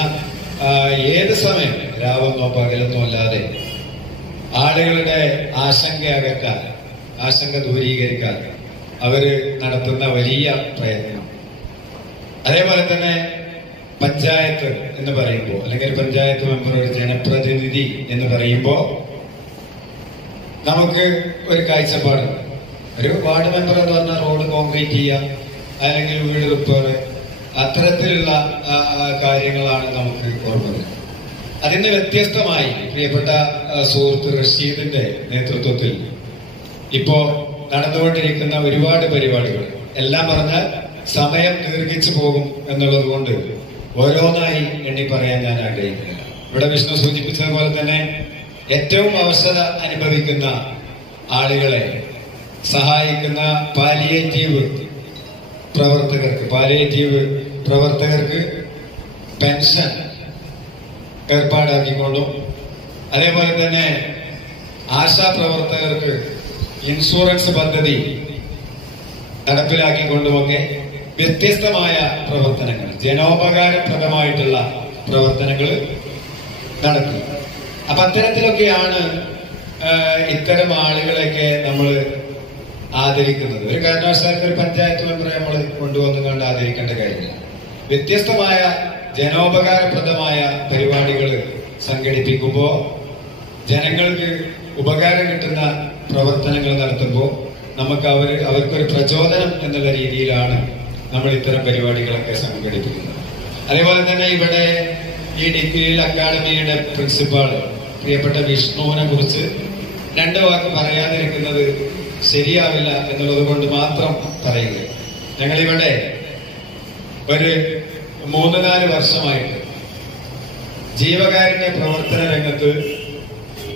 ഏത് സമയം രാവെന്നോ പകലെന്നോ അല്ലാതെ ആളുകളുടെ ആശങ്ക അകറ്റാൻ, ആശങ്ക ദൂരീകരിക്കാൻ അവര് നടത്തുന്ന വലിയ പ്രയത്നം. അതേപോലെ തന്നെ പഞ്ചായത്ത് എന്ന് പറയുമ്പോൾ, അല്ലെങ്കിൽ പഞ്ചായത്ത് മെമ്പർ, ഒരു ജനപ്രതിനിധി എന്ന് പറയുമ്പോൾ നമുക്ക് ഒരു കാഴ്ചപ്പാടുണ്ട്. ഒരു വാർഡ് മെമ്പർ എന്ന് പറഞ്ഞാൽ റോഡ് കോൺക്രീറ്റ് ചെയ്യുക, അല്ലെങ്കിൽ വീട് റിപ്പയർ, അത്തരത്തിലുള്ള കാര്യങ്ങളാണ് നമുക്ക് ഓർമ്മ വരുന്നത്. അതിന് വ്യത്യസ്തമായി പ്രിയപ്പെട്ട സുഹൃത്ത് റഷീദിന്റെ നേതൃത്വത്തിൽ ഇപ്പോ നടന്നുകൊണ്ടിരിക്കുന്ന ഒരുപാട് പരിപാടികൾ, എല്ലാം പറഞ്ഞാൽ സമയം ദീർഘിച്ചു പോകും എന്നുള്ളത് കൊണ്ട് ഓരോന്നായി എണ്ണി പറയാൻ ഞാൻ ആഗ്രഹിക്കുന്നില്ല. ഇവിടെ വിഷ്ണു സൂചിപ്പിച്ചതുപോലെ തന്നെ ഏറ്റവും അവശത അനുഭവിക്കുന്ന ആളുകളെ സഹായിക്കുന്ന പാലിയേറ്റീവ് പ്രവർത്തകർക്ക് പെൻഷൻ ഏർപ്പാടാക്കിക്കൊണ്ടും, അതേപോലെ തന്നെ ആശാപ്രവർത്തകർക്ക് ഇൻഷുറൻസ് പദ്ധതി നടപ്പിലാക്കിക്കൊണ്ടുമൊക്കെ വ്യത്യസ്തമായ പ്രവർത്തനങ്ങൾ, ജനോപകാരപ്രദമായിട്ടുള്ള പ്രവർത്തനങ്ങൾ നടത്തി. അപ്പൊ അത്തരത്തിലൊക്കെയാണ് ഇത്തരം ആളുകളെയൊക്കെ നമ്മൾ ആദരിക്കുന്നത്. ഒരു കാരണവശാലും ഒരു പഞ്ചായത്ത് മെമ്പറെ നമ്മൾ കൊണ്ടുവന്നു കണ്ട് ആദരിക്കേണ്ട കാര്യമില്ല. വ്യത്യസ്തമായ ജനോപകാരപ്രദമായ പരിപാടികൾ സംഘടിപ്പിക്കുമ്പോൾ, ജനങ്ങൾക്ക് ഉപകാരം കിട്ടുന്ന പ്രവർത്തനങ്ങൾ നടത്തുമ്പോൾ നമുക്ക് അവർക്കൊരു പ്രചോദനം എന്നുള്ള രീതിയിലാണ് നമ്മൾ ഇത്തരം പരിപാടികളൊക്കെ സംഘടിപ്പിക്കുന്നത്. അതേപോലെ തന്നെ ഇവിടെ ഈ ഡിഗ്രി അക്കാദമിയുടെ പ്രിൻസിപ്പാൾ പ്രിയപ്പെട്ട വിഷ്ണുവിനെ കുറിച്ച് രണ്ട് വാക്ക് പറയാതിരിക്കുന്നത് ശരിയാവില്ല എന്നുള്ളത് കൊണ്ട് മാത്രം പറയുക. ഞങ്ങളിവിടെ ഒരു 3-4 വർഷമായിട്ട് ജീവകാരുണ്യ പ്രവർത്തന രംഗത്ത്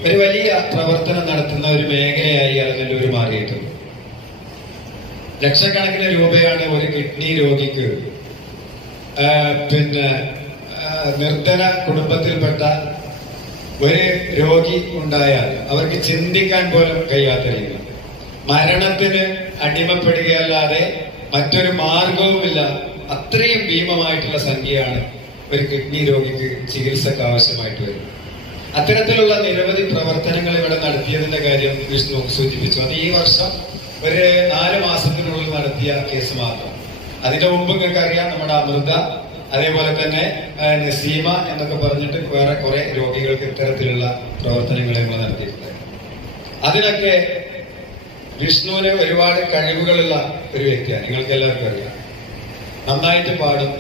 ഒരു വലിയ പ്രവർത്തനം നടത്തുന്ന ഒരു മേഖലയായി അലനല്ലൂർ മാറിയിട്ടുണ്ട്. ലക്ഷക്കണക്കിന് രൂപയാണ് ഒരു കിഡ്നി രോഗിക്ക്, നിർധന കുടുംബത്തിൽപ്പെട്ട ഒരു രോഗി ഉണ്ടായാൽ അവർക്ക് ചിന്തിക്കാൻ പോലും കഴിയാത്ത രീതി, മരണത്തിന് അടിമപ്പെടുകയല്ലാതെ മറ്റൊരു മാർഗവുമില്ല. അത്രയും ഭീമമായിട്ടുള്ള സംഖ്യയാണ് ഒരു കിഡ്നി രോഗിക്ക് ചികിത്സക്ക് ആവശ്യമായിട്ട് വരുന്നത്. അത്തരത്തിലുള്ള നിരവധി പ്രവർത്തനങ്ങൾ ഇവിടെ നടത്തിയതിന്റെ കാര്യം വിഷ്ണു സൂചിപ്പിച്ചു. അത് ഈ വർഷം ഒരു 4 മാസത്തിനുള്ളിൽ നടത്തിയ കേസ് മാത്രം. അതിന്റെ മുമ്പ് നിങ്ങൾക്ക് അറിയാം, നമ്മുടെ അമൃത, അതേപോലെ തന്നെ നസീമ എന്നൊക്കെ പറഞ്ഞിട്ട് വേറെ കുറെ രോഗികൾക്ക് ഇത്തരത്തിലുള്ള പ്രവർത്തനങ്ങൾ നമ്മൾ നടത്തിയിട്ടുണ്ട്. അതിനൊക്കെ വിഷ്ണുവിന് ഒരുപാട് കഴിവുകളുള്ള ഒരു വ്യക്തിയാണ്. നിങ്ങൾക്ക് എല്ലാവർക്കും അറിയാം. നന്നായിട്ട് പാടും,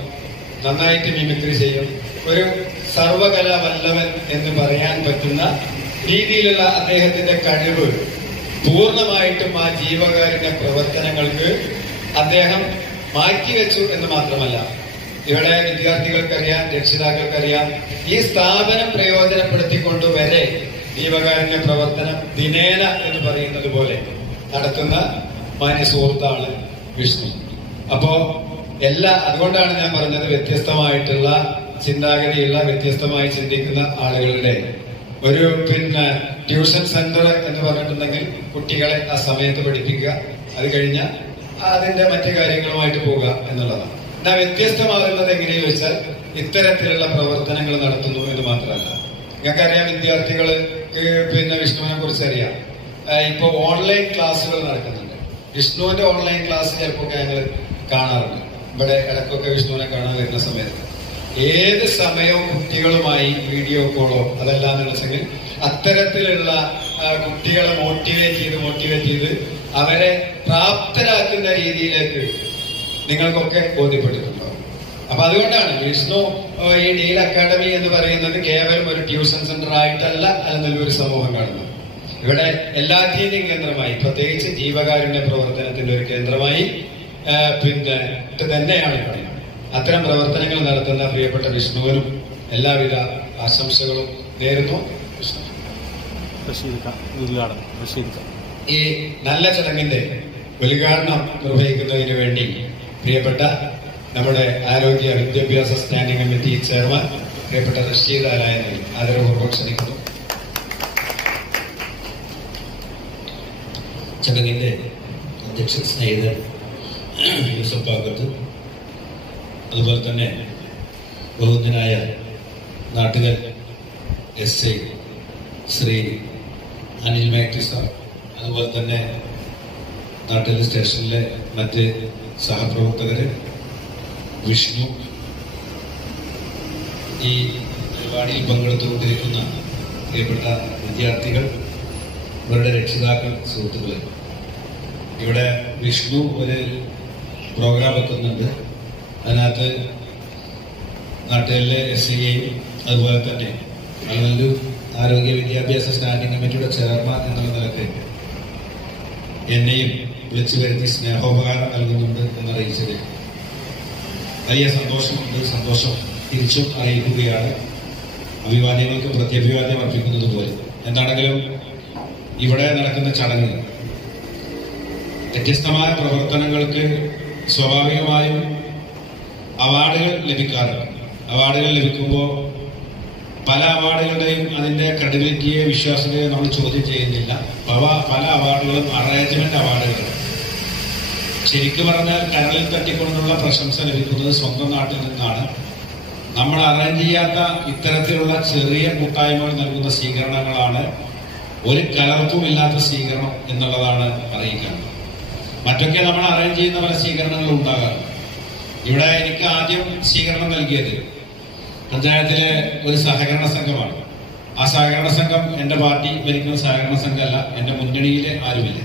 നന്നായിട്ട് മിമിക്രി ചെയ്യും. ഒരു സർവകലാ വല്ലവൻ എന്ന് പറയാൻ പറ്റുന്ന രീതിയിലുള്ള അദ്ദേഹത്തിന്റെ കഴിവ് പൂർണ്ണമായിട്ടും ആ ജീവകാരുണ്യ പ്രവർത്തനങ്ങൾക്ക് അദ്ദേഹം മാറ്റിവെച്ചു എന്ന് മാത്രമല്ല, ഇവിടെ വിദ്യാർത്ഥികൾക്കറിയാം, രക്ഷിതാക്കൾക്കറിയാം, ഈ സ്ഥാപനം പ്രയോജനപ്പെടുത്തിക്കൊണ്ട് വരെ ജീവകാരുണ്യ പ്രവർത്തനം ദിനേന എന്ന് പറയുന്നത് പോലെ നടത്തുന്ന മാന്യ സുഹൃത്താണ് വിഷ്ണു. അപ്പോ അതുകൊണ്ടാണ് ഞാൻ പറഞ്ഞത്, വ്യത്യസ്തമായിട്ടുള്ള ചിന്താഗതിയുള്ള, വ്യത്യസ്തമായി ചിന്തിക്കുന്ന ആളുകളുടെ ഒരു ട്യൂഷൻ സെന്റർ എന്ന് പറഞ്ഞിട്ടുണ്ടെങ്കിൽ കുട്ടികളെ ആ സമയത്ത് പഠിപ്പിക്കുക, അത് കഴിഞ്ഞാൽ അതിന്റെ മറ്റു കാര്യങ്ങളുമായിട്ട് പോവുക എന്നുള്ളതാണ്. എന്നാൽ വ്യത്യസ്തമാകുന്നത് എങ്ങനെയെന്ന് ചോദിച്ചാൽ ഇത്തരത്തിലുള്ള പ്രവർത്തനങ്ങൾ നടത്തുന്നു എന്ന് മാത്രമല്ല. നിങ്ങൾക്കറിയാം, വിദ്യാർത്ഥികൾക്ക് വിഷ്ണുവിനെ കുറിച്ച് അറിയാം. ഇപ്പൊ ഓൺലൈൻ ക്ലാസ്സുകൾ നടക്കുന്നുണ്ട്. വിഷ്ണുവിന്റെ ഓൺലൈൻ ക്ലാസ് ചിലപ്പോൾ ഞങ്ങൾ കാണാറുണ്ട്. ഇവിടെ ഇടയ്ക്കൊക്കെ വിഷ്ണുവിനെ കാണാൻ വരുന്ന സമയത്ത് ഏത് സമയവും കുട്ടികളുമായി വീഡിയോ കോളോ അതല്ലാന്ന് വെച്ചെങ്കിൽ അത്തരത്തിലുള്ള കുട്ടികളെ മോട്ടിവേറ്റ് ചെയ്ത് അവരെ പ്രാപ്തരാക്കുന്ന രീതിയിലേക്ക് നിങ്ങൾക്കൊക്കെ ബോധ്യപ്പെട്ടിട്ടുണ്ടാവും. അപ്പൊ അതുകൊണ്ടാണ് വിഷ്ണു ഈ ഡീൽ അക്കാദമി എന്ന് പറയുന്നത് കേവലം ഒരു ട്യൂഷൻ സെന്റർ ആയിട്ടല്ല അലനല്ലൂർ സമൂഹം കാണുന്നത്. ഇവിടെ എല്ലാറ്റിന്റെയും കേന്ദ്രമായി, പ്രത്യേകിച്ച് ജീവകാരുണ്യ പ്രവർത്തനത്തിന്റെ ഒരു കേന്ദ്രമായി തന്നെയാണ് പറയുന്നത്. അത്തരം പ്രവർത്തനങ്ങൾ നടത്തുന്ന പ്രിയപ്പെട്ട വിഷ്ണുവിനും എല്ലാവിധ ആശംസകളും നേരുന്നു. ഈ നല്ല ചടങ്ങിന്റെ ഉദ്ഘാടനം നിർവഹിക്കുന്നതിന് വേണ്ടി പ്രിയപ്പെട്ട നമ്മുടെ ആരോഗ്യ വിദ്യാഭ്യാസ സ്റ്റാൻഡിംഗ് കമ്മിറ്റി ചെയർമാൻ പ്രിയപ്പെട്ട റഷീദ് ആലായനെ ആദരപൂർവ്വം ക്ഷണിക്കുന്നു. ചടങ്ങിന്റെ അധ്യക്ഷ സ്നേഹിതൻ യൂസഫ് പാക്കത്ത്, അതുപോലെ തന്നെ ബഹുമാന്യനായ നാട്ടുകാർ SI ശ്രീ അനിൽ മാക്ടി സാർ, അതുപോലെ തന്നെ നാട്ടിലെ സ്റ്റേഷനിലെ മറ്റ് സഹപ്രവർത്തകര്, വിഷ്ണു, ഈ പരിപാടിയിൽ പങ്കെടുത്തുകൊണ്ടിരിക്കുന്ന പ്രിയപ്പെട്ട വിദ്യാർത്ഥികൾ, ഇവരുടെ രക്ഷിതാക്കൾ, സുഹൃത്തുക്കളെ, ഇവിടെ വിഷ്ണു ഒരു പ്രോഗ്രാം വെക്കുന്നുണ്ട്. അതിനകത്ത് നാട്ടിലെ SIയെയും അതുപോലെ തന്നെ അലനല്ലൂർ ആരോഗ്യ വിദ്യാഭ്യാസ സ്റ്റാൻഡിംഗ് കമ്മിറ്റിയുടെ ചെയർമാൻ എന്നുള്ള നിലയ്ക്ക് എന്നെയും വിളിച്ചു വരുത്തി സ്നേഹോപകാരം നൽകുന്നുണ്ട് എന്നറിയിച്ചതിൽ വലിയ സന്തോഷമുണ്ട്. സന്തോഷം തിരിച്ചും അറിയിക്കുകയാണ്. അഭിവാദ്യങ്ങൾക്ക് പ്രത്യഭിവാദ്യം അർപ്പിക്കുന്നത് പോലെ. എന്താണെങ്കിലും ഇവിടെ നടക്കുന്ന ചടങ്ങ് വ്യത്യസ്തമായ പ്രവർത്തനങ്ങൾക്ക് സ്വാഭാവികമായും അവാർഡുകൾ ലഭിക്കാറുണ്ട്. അവാർഡുകൾ ലഭിക്കുമ്പോൾ പല അവാർഡുകളുടെയും അതിന്റെ ക്രെഡിബിലിറ്റിയെ, വിശ്വാസ്യതയെ നമ്മൾ ചോദ്യം ചെയ്യുന്നില്ല. പല അവാർഡുകളും അറേഞ്ച്മെന്റ് അവാർഡുകളാണ്. ശരിക്കും പറഞ്ഞാൽ കരളിൽ തട്ടിക്കൊണ്ടുള്ള പ്രശംസ ലഭിക്കുന്നത് സ്വന്തം നാട്ടിൽ നിന്നാണ്. നമ്മൾ അറേഞ്ച് ചെയ്യാത്ത ഇത്തരത്തിലുള്ള ചെറിയ കൂട്ടായ്മകൾ നൽകുന്ന സ്വീകരണങ്ങളാണ് ഒരു കലർപ്പുമില്ലാത്ത സ്വീകരണം എന്നുള്ളതാണ് അറിയിക്കുന്നത്. മറ്റൊക്കെ നമ്മൾ അറേഞ്ച് ചെയ്യുന്ന പല സ്വീകരണങ്ങളും ഉണ്ടാകാറ്. ഇവിടെ എനിക്ക് ആദ്യം സ്വീകരണം നൽകിയത് പഞ്ചായത്തിലെ ഒരു സഹകരണ സംഘമാണ്. ആ സഹകരണ സംഘം എന്റെ പാർട്ടി ഭരിക്കുന്ന സഹകരണ സംഘമല്ല, എന്റെ മുന്നണിയിലെ ആരുമില്ല.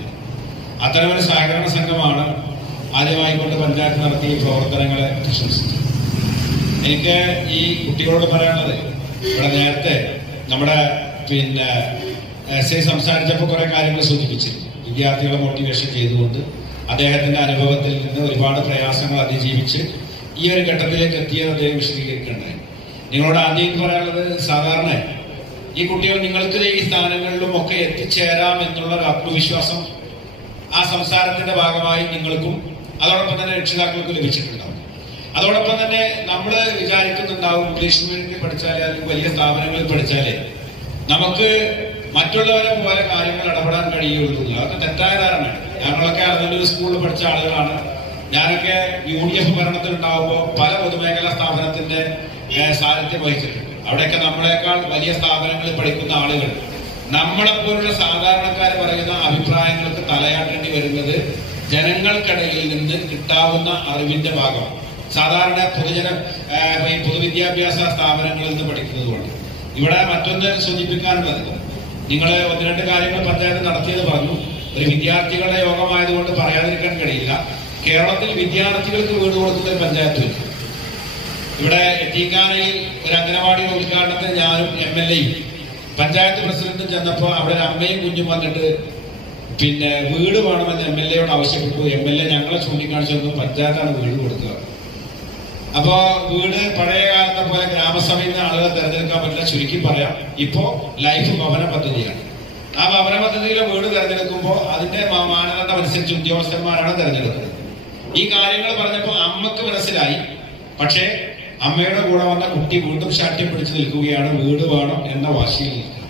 അത്തരമൊരു സഹകരണ സംഘമാണ് ആദ്യമായിക്കൊണ്ട് പഞ്ചായത്ത് നടത്തിയ പ്രവർത്തനങ്ങളെ പ്രശംസിച്ചു. എനിക്ക് ഈ കുട്ടികളോട് പറയാനുള്ളത്, ഇവിടെ നേരത്തെ നമ്മുടെ SI സംസാരിച്ചപ്പോൾ കുറെ കാര്യങ്ങൾ സൂചിപ്പിച്ചിരുന്നു. വിദ്യാർത്ഥികളെ മോട്ടിവേഷൻ ചെയ്തുകൊണ്ട് അദ്ദേഹത്തിന്റെ അനുഭവത്തിൽ നിന്ന് ഒരുപാട് പ്രയാസങ്ങൾ അതിജീവിച്ച് ഈ ഒരു ഘട്ടത്തിലേക്ക് എത്തിയത് അദ്ദേഹം വിശദീകരിക്കേണ്ടായി. നിങ്ങളോട് ആദ്യം പറയാനുള്ളത്, സാധാരണ ഈ കുട്ടികൾ നിങ്ങൾക്ക് ഈ സ്ഥാനങ്ങളിലും ഒക്കെ എത്തിച്ചേരാം എന്നുള്ള ഒരു ആത്മവിശ്വാസം ആ സംസാരത്തിന്റെ ഭാഗമായി നിങ്ങൾക്കും അതോടൊപ്പം തന്നെ രക്ഷിതാക്കൾക്കും ലഭിച്ചിട്ടുണ്ടാവും. അതോടൊപ്പം തന്നെ നമ്മൾ വിചാരിക്കുന്നുണ്ടാവും, ഇംഗ്ലീഷ് മീഡിയത്തിൽ പഠിച്ചാലേ അല്ലെങ്കിൽ വലിയ സ്ഥാപനങ്ങളിൽ പഠിച്ചാലേ നമുക്ക് മറ്റുള്ളവരെ പോലെ കാര്യങ്ങൾ ഇടപെടാൻ കഴിയുള്ളൂ. അതൊക്കെ തെറ്റായ ധാരണയാണ്. ഞങ്ങളൊക്കെ അലനല്ലൂർ സ്കൂളിൽ പഠിച്ച ആളുകളാണ്. ഞാനൊക്കെ UDF ഭരണത്തിലുണ്ടാവുമ്പോൾ പല പൊതുമേഖലാ സ്ഥാപനത്തിന്റെ സാന്നിധ്യം വഹിച്ചിട്ടുണ്ട്. അവിടെയൊക്കെ നമ്മളെക്കാൾ വലിയ സ്ഥാപനങ്ങളിൽ പഠിക്കുന്ന ആളുകൾ നമ്മളെപ്പോലുള്ള സാധാരണക്കാർ പറയുന്ന അഭിപ്രായങ്ങൾക്ക് തലയാട്ടേണ്ടി വരുന്നത് ജനങ്ങൾക്കിടയിൽ നിന്ന് കിട്ടാവുന്ന അറിവിന്റെ ഭാഗമാണ്. സാധാരണ പൊതുവിദ്യാഭ്യാസ സ്ഥാപനങ്ങളിൽ നിന്ന് പഠിക്കുന്നതുകൊണ്ട്. ഇവിടെ മറ്റൊന്ന് സൂചിപ്പിക്കാനുള്ളത്, നിങ്ങൾ ഒന്ന് രണ്ട് കാര്യങ്ങൾ പഞ്ചായത്ത് നടത്തിയത് പറഞ്ഞു. ഒരു വിദ്യാർത്ഥികളുടെ യോഗമായതുകൊണ്ട് പറയാതിരിക്കാൻ കഴിയില്ല. കേരളത്തിൽ വിദ്യാർത്ഥികൾക്ക് വീട് കൊടുക്കുന്ന ഒരു പഞ്ചായത്തുമില്ല. ഇവിടെ എത്തിക്കാനയിൽ ഒരു അംഗനവാടിയുടെ ഉദ്ഘാടനത്തിന് ഞാനും MLAയും പഞ്ചായത്ത് പ്രസിഡന്റും ചെന്നപ്പോൾ അവിടെ ഒരു അമ്മയും കുഞ്ഞും വന്നിട്ട് വീട് വേണമെന്ന് MLAയോട് ആവശ്യപ്പെട്ടു. MLA ഞങ്ങളെ ചൂണ്ടിക്കാണിച്ചു പഞ്ചായത്താണ് വീട് കൊടുക്കുക. അപ്പോ വീട് പഴയ കാലത്തെ പോലെ ഗ്രാമസഭയിൽ നിന്ന് ആളുകളെ തെരഞ്ഞെടുക്കാൻ പറ്റില്ല. ചുരുക്കി പറയാം, ഇപ്പോ ലൈഫ് ഭവന പദ്ധതിയാണ്. ആ ഭവന പദ്ധതിയിലെ വീട് തെരഞ്ഞെടുക്കുമ്പോൾ അതിന്റെ മാനദണ്ഡം അനുസരിച്ച് ഉദ്യോഗസ്ഥന്മാരാണ് തെരഞ്ഞെടുക്കുന്നത്. ഈ കാര്യങ്ങൾ പറഞ്ഞപ്പോൾ അമ്മക്ക് മനസ്സിലായി. പക്ഷേ അമ്മയുടെ കൂടെ വന്ന കുട്ടി വീണ്ടും ശാഠ്യം പിടിച്ചു നിൽക്കുകയാണ്, വീട് വേണം എന്ന വാശിയിൽ നിൽക്കുക.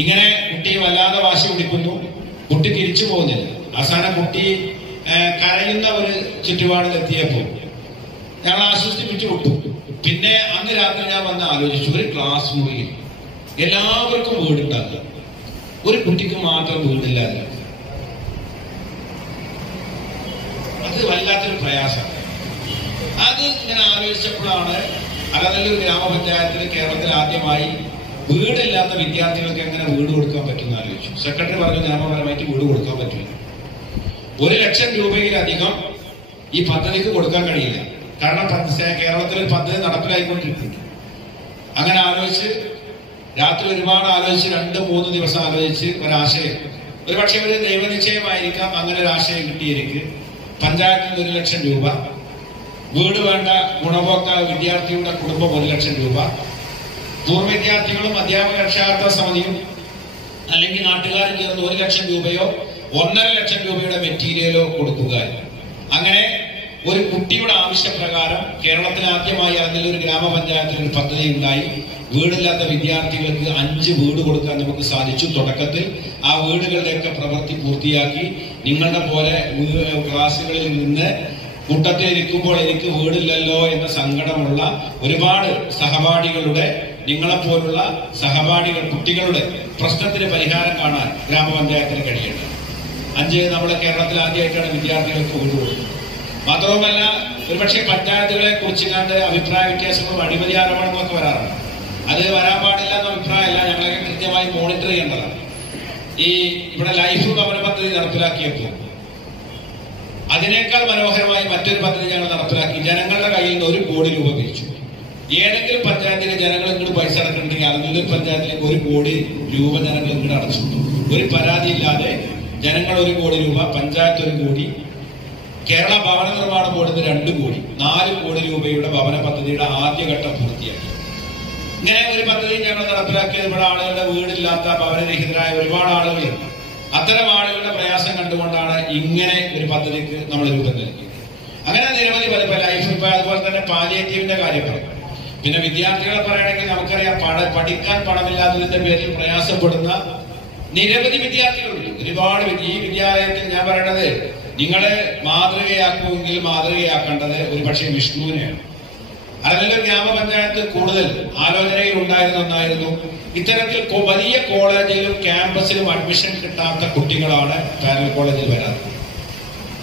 ഇങ്ങനെ കുട്ടി വല്ലാതെ വാശി പിടിക്കുന്നു. കുട്ടി തിരിച്ചു പോകുന്നില്ല. അവസാനം കുട്ടി കരയുന്ന ഒരു ചുറ്റുപാടിലെത്തിയപ്പോൾ ഞങ്ങൾ ആശ്വസിപ്പിച്ചു വിട്ടു. പിന്നെ അന്ന് രാത്രി ഞാൻ വന്ന് ആലോചിച്ചു, ഒരു ക്ലാസ് മുറിയിൽ എല്ലാവർക്കും വീടുണ്ടാക്കുക, ഒരു കുട്ടിക്ക് മാത്രം വീടില്ലാതെ, അത് വല്ലാത്തൊരു പ്രയാസം. അത് ഇങ്ങനെ ആലോചിച്ചപ്പോഴാണ് അലനല്ലൂർ ഗ്രാമപഞ്ചായത്തിൽ കേരളത്തിൽ ആദ്യമായി വീടില്ലാത്ത വിദ്യാർത്ഥികൾക്ക് എങ്ങനെ വീട് കൊടുക്കാൻ പറ്റുമെന്ന് ആലോചിച്ചു. സെക്രട്ടറി പറഞ്ഞു നിയമപരമായിട്ട് വീട് കൊടുക്കാൻ പറ്റില്ല. 1 ലക്ഷം രൂപയിലധികം ഈ പദ്ധതിക്ക് കൊടുക്കാൻ കഴിയില്ല. കാരണം കേരളത്തിൽ ഒരു പദ്ധതി നടപ്പിലായിക്കൊണ്ടിരിക്കുന്നുണ്ട്. അങ്ങനെ ആലോചിച്ച് രാത്രി ഒരുപാട് ആലോചിച്ച് 2-3 ദിവസം ആലോചിച്ച് ഒരാശയം, ഒരുപക്ഷെ ഒരു ദൈവനിശ്ചയമായിരിക്കാം, അങ്ങനെ ഒരു ആശയം കിട്ടിയിരിക്കും. പഞ്ചായത്തിൽ 1 ലക്ഷം രൂപ വീട് വേണ്ട ഗുണഭോക്താവ് വിദ്യാർത്ഥിയുടെ കുടുംബം 1 ലക്ഷം രൂപ, പൂർവ്വ വിദ്യാർത്ഥികളും അധ്യാപക രക്ഷാകർത്ത സമിതിയും അല്ലെങ്കിൽ നാട്ടുകാരും ചേർന്ന് 1 ലക്ഷം രൂപയോ 1.5 ലക്ഷം രൂപയുടെ മെറ്റീരിയലോ കൊടുക്കുക. അങ്ങനെ ഒരു കുട്ടിയുടെ ആവശ്യപ്രകാരം കേരളത്തിൽ ആദ്യമായി അതിലൊരു ഗ്രാമപഞ്ചായത്തിൽ ഒരു പദ്ധതി ഉണ്ടായി. വീടില്ലാത്ത വിദ്യാർത്ഥികൾക്ക് 5 വീട് കൊടുക്കാൻ നമുക്ക് സാധിച്ചു. തുടക്കത്തിൽ ആ വീടുകളുടെയൊക്കെ പ്രവൃത്തി പൂർത്തിയാക്കി. നിങ്ങളുടെ പോലെ ക്ലാസുകളിൽ നിന്ന് കൂട്ടത്തിൽ ഇരിക്കുമ്പോൾ എനിക്ക് വീടില്ലല്ലോ എന്ന സങ്കടമുള്ള ഒരുപാട് സഹപാഠികളുടെ, നിങ്ങളെപ്പോലുള്ള സഹപാഠികൾ കുട്ടികളുടെ പ്രശ്നത്തിന് പരിഹാരം കാണാൻ ഗ്രാമപഞ്ചായത്തിന് കഴിയേണ്ടത്. 5 നമ്മുടെ കേരളത്തിൽ ആദ്യമായിട്ടാണ് വിദ്യാർത്ഥികൾക്ക് വീട് കൊടുക്കുന്നത്. മാത്രവുമല്ല, ഒരുപക്ഷെ പഞ്ചായത്തുകളെ കുറിച്ച് കണ്ട് അഭിപ്രായ വ്യത്യാസങ്ങളും അഴിമതി ആരോപണങ്ങളൊക്കെ വരാറുണ്ട്. അത് വരാൻ പാടില്ല എന്ന അഭിപ്രായമല്ല, ഞങ്ങളൊക്കെ കൃത്യമായി മോണിറ്റർ ചെയ്യേണ്ടതാണ്. ഇവിടെ ലൈഫ് ഭവന പദ്ധതി നടപ്പിലാക്കിയപ്പോൾ അതിനേക്കാൾ മനോഹരമായി മറ്റൊരു പദ്ധതി ഞങ്ങൾ നടപ്പിലാക്കി. ജനങ്ങളുടെ കയ്യിൽ നിന്ന് 1 കോടി രൂപ പിരിച്ചു. ഏതെങ്കിലും പഞ്ചായത്തിലെ ജനങ്ങൾ ഇങ്ങോട്ട് പൈസ അടക്കണമെങ്കിൽ അതൊരു പഞ്ചായത്തിലേക്ക് 1 കോടി രൂപ ജനങ്ങൾ ഇങ്ങോട്ട് അടച്ചു. ഒരു പരാതിയില്ലാതെ ജനങ്ങൾ 1 കോടി രൂപ, പഞ്ചായത്ത് 1 കോടി, കേരള ഭവന നിർമ്മാണ ബോർഡിന് 2 കോടി, 4 കോടി രൂപയുടെ ഭവന പദ്ധതിയുടെ ആദ്യഘട്ടം പൂർത്തിയാക്കി. ഇങ്ങനെ ഒരു പദ്ധതി ഞങ്ങൾ നടപ്പിലാക്കിയത് ഇവിടെ ആളുകളുടെ വീടില്ലാത്ത ഭവനരഹിതരായ ഒരുപാട് ആളുകളുണ്ട്. അത്തരം ആളുകളുടെ പ്രയാസം കണ്ടുകൊണ്ടാണ് ഇങ്ങനെ ഒരു പദ്ധതിക്ക് നമ്മൾ രൂപം നൽകിയത്. അങ്ങനെ നിരവധി ലൈഫ്, ഇപ്പൊ അതുപോലെ തന്നെ പാലിയേറ്റീവിന്റെ കാര്യം പറയും. പിന്നെ വിദ്യാർത്ഥികളെ പറയണമെങ്കിൽ നമുക്കറിയാം, പഠിക്കാൻ പണമില്ലാത്തതിന്റെ പേരിൽ പ്രയാസപ്പെടുന്ന നിരവധി വിദ്യാർത്ഥികളുണ്ട്. ഒരുപാട് ഈ വിദ്യാലയത്തിൽ ഞാൻ പറയണത്, നിങ്ങളെ മാതൃകയാക്കുമെങ്കിൽ മാതൃകയാക്കേണ്ടത് ഒരുപക്ഷെ വിഷ്ണുവിനെയാണ്. അല്ലെങ്കിൽ ഗ്രാമപഞ്ചായത്ത് കൂടുതൽ ആലോചനയിൽ ഉണ്ടായിരുന്ന ഒന്നായിരുന്നു, ഇത്തരത്തിൽ വലിയ കോളേജിലും ക്യാമ്പസിലും അഡ്മിഷൻ കിട്ടാത്ത കുട്ടികളാണ് പാരലൽ കോളേജിൽ വരാറ്.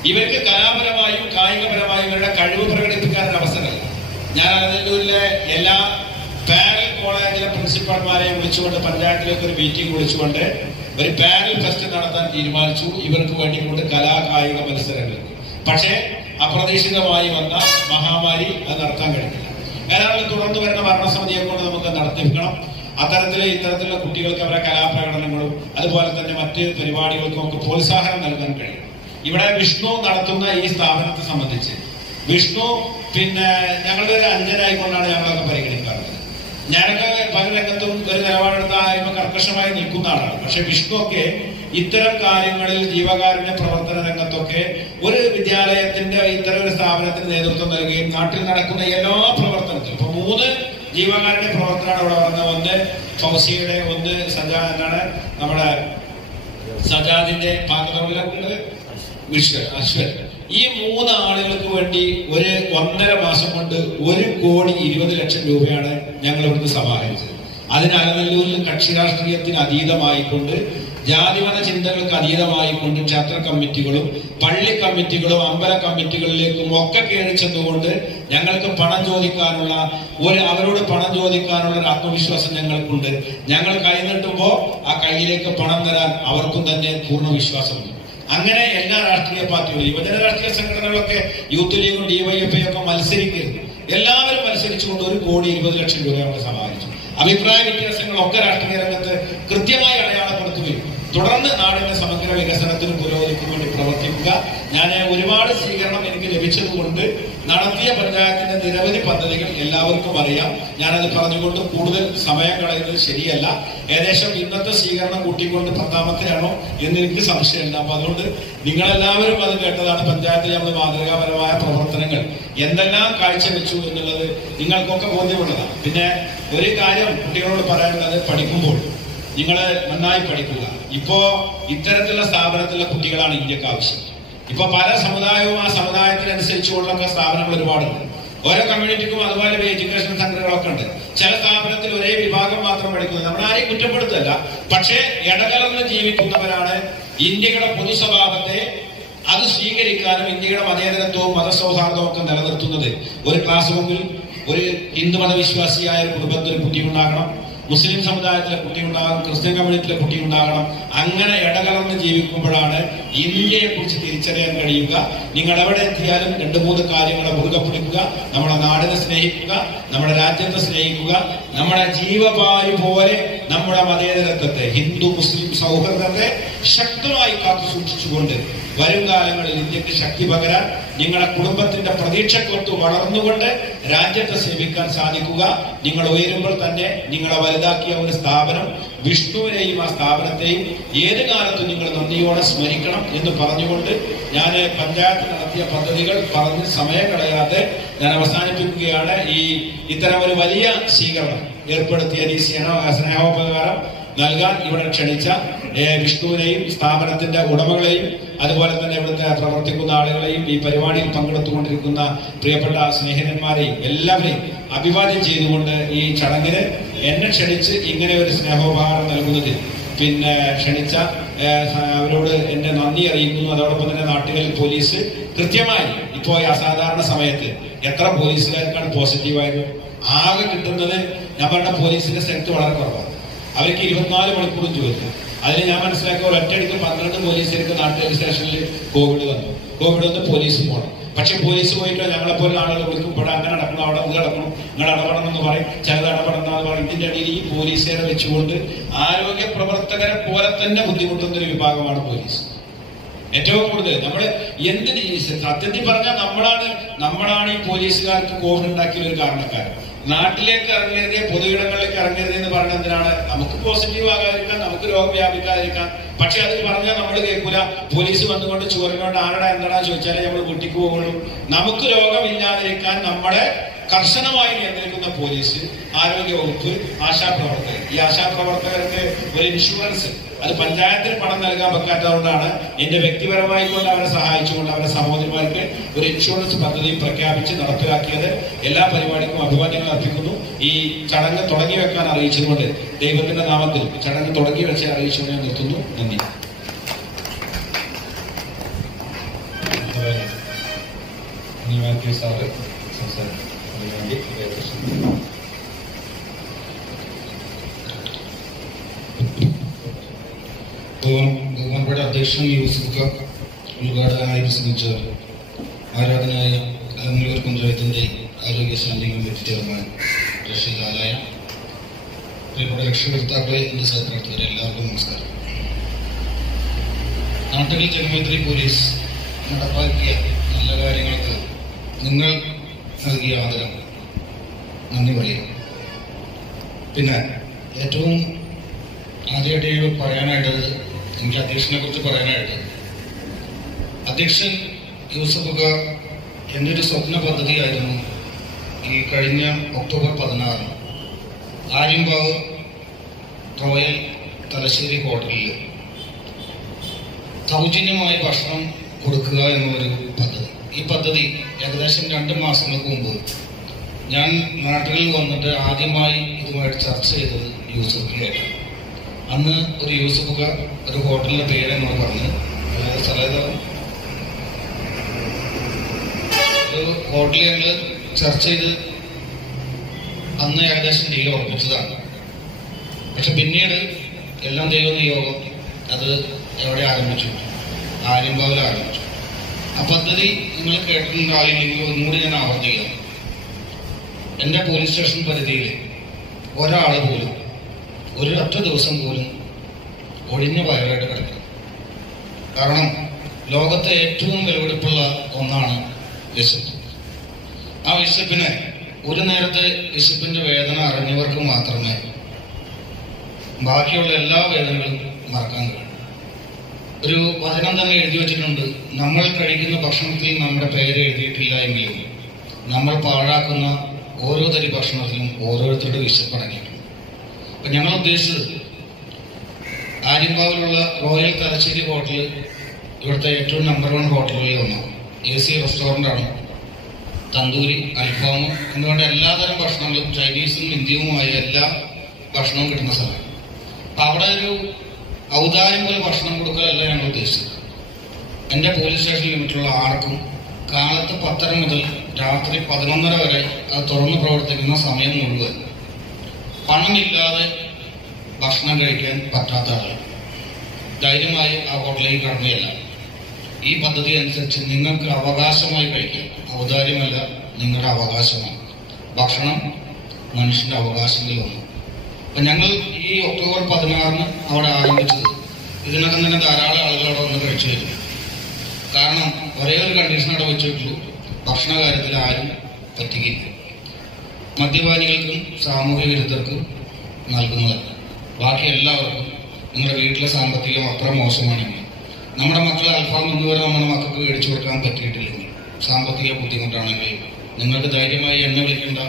ഇവർക്ക് കലാപരമായും കായികപരമായും ഇവരുടെ കഴിവ് പ്രകടിപ്പിക്കാൻ ഒരു അവസരമില്ല. ഞാൻ അലനല്ലൂരിലെ എല്ലാ പാരലൽ കോളേജിലെ പ്രിൻസിപ്പാൾമാരെയും വിളിച്ചുകൊണ്ട് പഞ്ചായത്തിലേക്ക് ഒരു മീറ്റിംഗ് വിളിച്ചുകൊണ്ട് ഒരു പാരലൽ ഫെസ്റ്റ് നടത്താൻ തീരുമാനിച്ചു. ഇവർക്ക് വേണ്ടിക്കൊണ്ട് കലാകായിക മത്സരങ്ങൾ. പക്ഷേ അപ്രതീക്ഷിതമായി വന്ന മഹാമാരി അത് നടത്താൻ കഴിഞ്ഞില്ല. ഏതായാലും തുടർന്ന് വരുന്ന ഭരണസമിതിയെ കൊണ്ട് നമുക്ക് നടത്തിപ്പിക്കണം. ഇത്തരത്തിലുള്ള കുട്ടികൾക്ക് അവരുടെ കലാപ്രകടനങ്ങളും അതുപോലെ തന്നെ മറ്റ് പരിപാടികൾക്കും ഒക്കെ പ്രോത്സാഹനം നൽകാൻ കഴിയും. ഇവിടെ വിഷ്ണു നടത്തുന്ന ഈ സ്ഥാപനത്തെ സംബന്ധിച്ച് വിഷ്ണു ഞങ്ങളുടെ ഒരു അഞ്ജനായിക്കൊണ്ടാണ് ഞങ്ങളൊക്കെ പരിഗണിക്കാറുള്ളത്. ഞാനൊക്കെ പല രംഗത്തും ഒരു നിലപാടെടുത്ത കർക്കശമായി നിൽക്കുന്ന ആളാണ്. പക്ഷെ വിഷ്ണു ഒക്കെ ഇത്തരം കാര്യങ്ങളിൽ ജീവകാരുണ്യ പ്രവർത്തന രംഗത്തൊക്കെ ഒരു വിദ്യാലയത്തിന്റെ ഇത്തരം ഒരു സ്ഥാപനത്തിന് നേതൃത്വം നൽകുകയും നാട്ടിൽ നടക്കുന്ന എല്ലാ പ്രവർത്തനത്തിലും ഇപ്പൊ 3 ജീവകാരുണ്യ പ്രവർത്തനമാണ് ഇവിടെ വന്നത്. 1 ഫൗസിയുടെ, 1 എന്താണ് നമ്മുടെ സജാദിന്റെ പാകതോടിലുള്ളത്, അശ്വൻ. ഈ 3 ആളുകൾക്ക് വേണ്ടി ഒരു 1.5 മാസം കൊണ്ട് 1,20,00,000 രൂപയാണ് ഞങ്ങൾ ഇവിടുന്ന് സമാഹരിച്ചത്. അതിന് അലനല്ലൂരിൽ കക്ഷി രാഷ്ട്രീയത്തിന് അതീതമായിക്കൊണ്ട്, ജാതിമത ചിന്തകൾക്ക് അതീതമായിക്കൊണ്ട് ക്ഷേത്ര കമ്മിറ്റികളും പള്ളി കമ്മിറ്റികളും അമ്പല കമ്മിറ്റികളിലേക്കും ഒക്കെ കയറി ചെന്നുകൊണ്ട് ഞങ്ങൾക്ക് പണം ചോദിക്കാനുള്ള അവരോട് പണം ചോദിക്കാനുള്ള ഒരു ആത്മവിശ്വാസം ഞങ്ങൾക്കുണ്ട്. ഞങ്ങൾ കൈ നീട്ടുമ്പോൾ ആ കൈയിലേക്ക് പണം തരാൻ അവർക്കും തന്നെ പൂർണ്ണ വിശ്വാസമുണ്ട്. അങ്ങനെ എല്ലാ രാഷ്ട്രീയ പാർട്ടികളും, യുവജന രാഷ്ട്രീയ സംഘടനകളൊക്കെ, യൂത്ത് ലീഗും DYFI ഒക്കെ മത്സരിക്കരുത്. എല്ലാവരും മത്സരിച്ചുകൊണ്ട് 1,20,00,000 രൂപ നമ്മൾ സമാഹരിച്ചു. അഭിപ്രായ വ്യത്യാസങ്ങളൊക്കെ രാഷ്ട്രീയ രംഗത്ത് കൃത്യമായി അടയാളപ്പെടുത്തുകയും തുടർന്ന് നാടിന്റെ സമഗ്ര വികസനത്തിനും പുരോഗതിക്കും വേണ്ടി പ്രവർത്തിക്കുക. ഞാൻ ഒരുപാട് സ്വീകരണം എനിക്ക് ലഭിച്ചതുകൊണ്ട് നടത്തിയ പഞ്ചായത്തിന്റെ നിരവധി പദ്ധതികൾ എല്ലാവർക്കും അറിയാം. ഞാനത് പറഞ്ഞുകൊണ്ട് കൂടുതൽ സമയം കളയുന്നത് ശരിയല്ല. ഏകദേശം ഇന്നത്തെ സ്വീകരണം കൂട്ടിക്കൊണ്ട് 10ാമത്തെയാണോ എന്ന് എനിക്ക് സംശയമില്ല. അപ്പൊ അതുകൊണ്ട് നിങ്ങളെല്ലാവരും അത് കേട്ടതാണ്. പഞ്ചായത്തിൽ നമ്മൾ മാതൃകാപരമായ പ്രവർത്തനങ്ങൾ എന്തെല്ലാം കാഴ്ചവെച്ചു എന്നുള്ളത് നിങ്ങൾക്കൊക്കെ ബോധ്യമുള്ളതാണ്. പിന്നെ ഒരു കാര്യം കുട്ടികളോട് പറയാനുള്ളത്, പഠിക്കുമ്പോൾ നിങ്ങൾ നന്നായി പഠിക്കുക. ഇപ്പോ ഇത്തരത്തിലുള്ള സ്ഥാപനത്തിലുള്ള കുട്ടികളാണ് ഇന്ത്യക്ക് ആവശ്യം. ഇപ്പൊ പല സമുദായവും ആ സമുദായത്തിനനുസരിച്ചുള്ള സ്ഥാപനങ്ങൾ ഒരുപാടുണ്ട്. ഓരോ കമ്മ്യൂണിറ്റിക്കും അതുപോലെ എഡ്യൂക്കേഷൻ സെന്ററുകളൊക്കെ ഉണ്ട്. ചില സ്ഥാപനത്തിൽ ഒരേ വിഭാഗം മാത്രം പഠിക്കുന്നത്. നമ്മൾ ആരെയും കുറ്റപ്പെടുത്തല്ല. പക്ഷേ ഇടകലർന്ന് ജീവിക്കുന്നവരാണ് ഇന്ത്യയുടെ പൊതു സ്വഭാവത്തെ അത് സ്വീകരിക്കാനും ഇന്ത്യയുടെ മതേതരത്വവും മതസൗഹാർദ്ദവും ഒക്കെ നിലനിർത്തുന്നത്. ഒരു ക്ലാസ് റൂമിൽ ഒരു ഹിന്ദു മതവിശ്വാസിയായ ഒരു കുടുംബത്തിൽ കുട്ടി ഉണ്ടാകണം, മുസ്ലിം സമുദായത്തിലെ കുട്ടി ഉണ്ടാകണം, ക്രിസ്ത്യൻ കമ്മ്യൂണിറ്റിയിലെ കുട്ടി ഉണ്ടാകണം. അങ്ങനെ ഇടകലർന്ന് ജീവിക്കുമ്പോഴാണ് ഇന്ത്യയെ കുറിച്ച് തിരിച്ചറിയാൻ കഴിയുക. നിങ്ങൾ എവിടെ എത്തിയാലും 2-3 കാര്യങ്ങളെ മുറുകെ പിടിക്കുക. നമ്മുടെ നാടിനെ സ്നേഹിക്കുക, നമ്മുടെ രാജ്യത്തെ സ്നേഹിക്കുക, നമ്മുടെ ജീവവായു പോലെ നമ്മുടെ മതേതരത്വത്തെ, ഹിന്ദു മുസ്ലിം സൗഹൃദത്തെ ശക്തമായി കാത്തു സൂക്ഷിച്ചുകൊണ്ട് വരും കാലങ്ങളിൽ ഇന്ത്യക്ക് ശക്തി പകരാൻ നിങ്ങളുടെ കുടുംബത്തിന്റെ പ്രതീക്ഷക്കൊത്ത് വളർന്നുകൊണ്ട് രാജ്യത്തെ സേവിക്കാൻ സാധിക്കുക. നിങ്ങൾ ഉയരുമ്പോൾ തന്നെ നിങ്ങളെ വലുതാക്കിയ ഒരു സ്ഥാപനം, വിഷ്ണുവിനെയും ആ സ്ഥാപനത്തെയും ഏത് കാലത്തും നിങ്ങൾ നന്ദിയോടെ സ്മരിക്കണം എന്ന് പറഞ്ഞുകൊണ്ട് ഞാൻ പഞ്ചായത്ത് നടത്തിയ പദ്ധതികൾ പറഞ്ഞ് സമയം കളയാതെ ഞാൻ അവസാനിപ്പിക്കുകയാണ്. ഇത്തരം ഒരു വലിയ സ്വീകരണം ഏർപ്പെടുത്തിയ ഈ സ്നേഹോപകാരം നൽകാൻ ഇവിടെ ക്ഷണിച്ച വിഷ്ണുവിനെയും സ്ഥാപനത്തിന്റെ ഉടമകളെയും അതുപോലെ തന്നെ ഇവിടുത്തെ പ്രവർത്തിക്കുന്ന ആളുകളെയും ഈ പരിപാടിയിൽ പങ്കെടുത്തുകൊണ്ടിരിക്കുന്ന പ്രിയപ്പെട്ട സ്നേഹിതന്മാരെയും എല്ലാവരെയും അഭിവാദ്യം ചെയ്തുകൊണ്ട് ഈ ചടങ്ങിന് എന്നെ ക്ഷണിച്ച് ഇങ്ങനെ ഒരു സ്നേഹോപഹാരം നൽകുന്നതിൽ ക്ഷണിച്ച അവരോട് എന്റെ നന്ദി അറിയിക്കുന്നു. അതോടൊപ്പം തന്നെ നാട്ടുകളിൽ പോലീസ് കൃത്യമായി ഇപ്പോ ഈ അസാധാരണ സമയത്ത് എത്ര പോലീസുകാർക്കാണ് പോസിറ്റീവായത്? ആകെ കിട്ടുന്നത് ഞങ്ങളുടെ പോലീസിന്റെ സ്ട്രെങ്ത് വളരെ കുറവാണ്. അവർക്ക് 24 മണിക്കൂറും ജോലി. അതിൽ ഞാൻ മനസ്സിലാക്കിയ ഒരൊറ്റയടിക്ക് 12 പോലീസുകാർക്ക് നാട്ടുകാർ സ്റ്റേഷനിൽ കോവിഡ് വന്ന് പോലീസ് പോകണം. പക്ഷെ പോലീസ് പോയിട്ട് ഞങ്ങളെപ്പോലെ ആളുകൾ വിളിക്കും, ഇവിടെ അങ്ങനെ നടക്കണം, അവിടെ ഇത് നടക്കണം, നിങ്ങൾ ഇടപെടണം എന്ന് പറയും, ചിലത് ഇടപെടണം എന്ന് പറയും. ഇതിന്റെ ഇടയിൽ ഈ പോലീസുകാരെ വെച്ചുകൊണ്ട് ആരോഗ്യ പ്രവർത്തകരെ പോലെ തന്നെ ബുദ്ധിമുട്ടുന്ന ഒരു വിഭാഗമാണ് പോലീസ്. ഏറ്റവും കൂടുതൽ നമ്മൾ എന്തിന് സത്യത്തിൽ പറഞ്ഞാൽ നമ്മളാണ് ഈ പോലീസുകാർക്ക് കോവിഡ് ഉണ്ടാക്കിയ ഒരു കാരണക്കാരൻ. നാട്ടിലേക്ക് ഇറങ്ങരുത്, പൊതുയിടങ്ങളിലേക്ക് ഇറങ്ങരുത് എന്ന് പറഞ്ഞ എന്തിനാണ്? നമുക്ക് പോസിറ്റീവ് ആകാതിരിക്കാൻ, നമുക്ക് രോഗം വ്യാപിക്കാതിരിക്കാൻ. പക്ഷെ അത് പറഞ്ഞാൽ നമ്മൾ കേൾക്കൂല. പോലീസ് വന്നുകൊണ്ട് ചോറിനോണ്ട് ആരടാ എന്താടാ ചോദിച്ചാലേ നമ്മൾ വീട്ടിക്ക് പോകുള്ളൂ. നമുക്ക് രോഗമില്ലാതിരിക്കാൻ നമ്മളെ കർശനമായി നിയന്ത്രിക്കുന്ന പോലീസ്, ആരോഗ്യ വകുപ്പ്, ആശാപ്രവർത്തകർ. ഈ ആശാപ്രവർത്തകർക്ക് ഒരു ഇൻഷുറൻസ്, അത് പഞ്ചായത്തിന് പണം നൽകാൻ വെക്കാത്തതുകൊണ്ടാണ് എന്റെ വ്യക്തിപരമായി കൊണ്ട് അവരെ സഹായിച്ചുകൊണ്ട് അവരുടെ സഹോദരിമാർക്ക് ഒരു ഇൻഷുറൻസ് പദ്ധതി പ്രഖ്യാപിച്ച് നടപ്പിലാക്കിയത്. എല്ലാ പരിപാടിക്കും അഭിവാദ്യങ്ങൾ അർപ്പിക്കുന്നു. ഈ ചടങ്ങ് തുടങ്ങി വെക്കാൻ അറിയിച്ചുകൊണ്ട് ദൈവത്തിന്റെ നാമത്തിൽ ചടങ്ങ് തുടങ്ങി വെച്ച് അറിയിച്ചുകൊണ്ട് ഞാൻ നിർത്തുന്നു. നന്ദി. ബഹുമാനപ്പെട്ട അധ്യക്ഷൻ യൂസുഫ് ഉദ്ഘാടകനായി പ്രസംഗിച്ച ആരാധനായ കലമൂർ പഞ്ചായത്തിന്റെ ആരോഗ്യ സ്റ്റാൻഡിംഗ് കമ്മിറ്റി ചെയർമാൻ റഷീദ് ആലായ, പ്രിയപ്പെട്ട രക്ഷകർത്താക്കളെ, എന്റെ സഹപ്രവർത്തകരെ, എല്ലാവർക്കും നമസ്കാരം. നാട്ടുകളിൽ ജനമൈത്രി പോലീസ് നടപ്പാക്കിയ നല്ല കാര്യങ്ങൾക്ക് നിങ്ങൾ നൽകിയ ആദരം നന്ദി പറയുക. പിന്നെ ഏറ്റവും ആദ്യമായിട്ട് പറയാനായിട്ടത് എനിക്ക് അധ്യക്ഷനെ കുറിച്ച് പറയാനായിട്ട്, അധ്യക്ഷൻ യൂസഫൊക്കെ എൻ്റെ ഒരു സ്വപ്ന പദ്ധതിയായിരുന്നു ഈ കഴിഞ്ഞ ഒക്ടോബർ 16 ആര്യമ്പാവ് റോയൽ തലശ്ശേരി ഹോട്ടലിൽ സൗജന്യമായി ഭക്ഷണം കൊടുക്കുക എന്നൊരു പദ്ധതി. ഈ പദ്ധതി ഏകദേശം 2 മാസങ്ങൾക്ക് മുമ്പ് ഞാൻ നാട്ടിൽ വന്നിട്ട് ആദ്യമായി ഇതുമായിട്ട് ചർച്ച ചെയ്തത് യൂസഫിലായിട്ട്. അന്ന് ഒരു യൂസഫൊക്കെ ഒരു ഹോട്ടലിന്റെ പേര് എന്നോട് പറഞ്ഞ്, സ്ഥലം ഒരു ഹോട്ടലിൽ ഞങ്ങൾ ചർച്ച ചെയ്ത് അന്ന് ഏകദേശം ഡീൽ ഉറപ്പിച്ചതാണ്. പക്ഷെ പിന്നീട് എല്ലാം ദൈവനിയോഗം അത് എവിടെ ആരംഭിച്ചു? ആര്യമ്പാവിൽ ആരംഭിച്ചു. ആ പദ്ധതി നിങ്ങൾ കേട്ടിട്ടുണ്ടായില്ലെങ്കിൽ ഒന്നുകൂടി ഞാൻ ആവർത്തിക്കാം. എൻ്റെ പോലീസ് സ്റ്റേഷൻ പരിധിയിൽ ഒരാൾ പോലും ഒരു ഒറ്റ ദിവസം പോലും ഒഴിഞ്ഞ വയറായിട്ട് കിടക്കും. കാരണം ലോകത്തെ ഏറ്റവും വിലപിടിപ്പുള്ള ഒന്നാണ് വിശപ്പ്. ആ വിശപ്പിനെ ഒരു നേരത്തെ വിശപ്പിന്റെ വേദന അറിഞ്ഞവർക്ക് മാത്രമേ ബാക്കിയുള്ള എല്ലാ വേദനകളും മറക്കാൻ കഴിയും. ഒരു വചനം തന്നെ എഴുതി വെച്ചിട്ടുണ്ട്, നമ്മൾ കഴിക്കുന്ന ഭക്ഷണത്തിൽ നമ്മുടെ പേര് എഴുതിയിട്ടില്ല എങ്കിലും നമ്മൾ പാഴാക്കുന്ന ഓരോ തരി ഭക്ഷണത്തിലും ഓരോരുത്തരുടെ വിശപ്പടങ്ങിയിട്ടുണ്ട്. അപ്പൊ ഞങ്ങൾ ഉദ്ദേശിച്ചത് ആര്യമ്പാവിലുള്ള റോയൽ തലശ്ശേരി ഹോട്ടൽ ഇവിടുത്തെ ഏറ്റവും നമ്പർ 1 ഹോട്ടലുകളിൽ ഒന്നാണ്. AC റെസ്റ്റോറൻ്റ് ആണ്. തന്തൂരി, അൽഫാം എന്നുകൊണ്ട് എല്ലാതരം ഭക്ഷണങ്ങളും ചൈനീസും ഇന്ത്യയുമായ എല്ലാ ഭക്ഷണവും കിട്ടുന്ന സ്ഥലമാണ്. അപ്പൊ അവിടെ ഒരു ഔദാര്യം പോലെ ഭക്ഷണം കൊടുക്കലല്ല ഞങ്ങൾ ഉദ്ദേശിച്ചത്. എൻ്റെ പോലീസ് സ്റ്റേഷൻ ലിമിറ്റുള്ള ആർക്കും കാലത്ത് 10 മുതൽ രാത്രി 11:30 വരെ അത് തുറന്ന് പ്രവർത്തിക്കുന്ന സമയം മുഴുവൻ പണമില്ലാതെ ഭക്ഷണം കഴിക്കാൻ പറ്റാത്ത ആളുകൾ ധൈര്യമായി ആ ഹോട്ടലിൽ കടന്നുകയല്ല. ഈ പദ്ധതി അനുസരിച്ച് നിങ്ങൾക്ക് അവകാശമായി കഴിക്കാം. ഔദാര്യമല്ല, നിങ്ങളുടെ അവകാശമാണ്. ഭക്ഷണം മനുഷ്യന്റെ അവകാശങ്ങളിൽ ഒന്ന്. അപ്പൊ ഞങ്ങൾ ഈ ഒക്ടോബർ 16 അവിടെ ആരംഭിച്ചത് ഇതിനകം തന്നെ ധാരാളം ആളുകൾ അവിടെ വന്ന് കഴിച്ചു വരുന്നു. കാരണം ഒരേ ഒരു കണ്ടീഷൻ അവിടെ വെച്ചിട്ടുള്ളൂ, ഭക്ഷണ കാര്യത്തിൽ ആരും പറ്റിക്കില്ല. മദ്യപാനികൾക്കും സാമൂഹ്യ വിരുദ്ധർക്കും നൽകുന്നതല്ല, ബാക്കി എല്ലാവർക്കും. നിങ്ങളുടെ വീട്ടിലെ സാമ്പത്തികം അത്ര മോശമാണെങ്കിൽ, നമ്മുടെ മക്കളെ അൽഫാം ഇന്നുവരെ നമ്മുടെ മക്കൾക്ക് മേടിച്ചു കൊടുക്കാൻ പറ്റിയിട്ടില്ലെങ്കിൽ, സാമ്പത്തിക ബുദ്ധിമുട്ടാണെങ്കിൽ, നിങ്ങൾക്ക് ധൈര്യമായി എന്നെ വിളിക്കേണ്ട,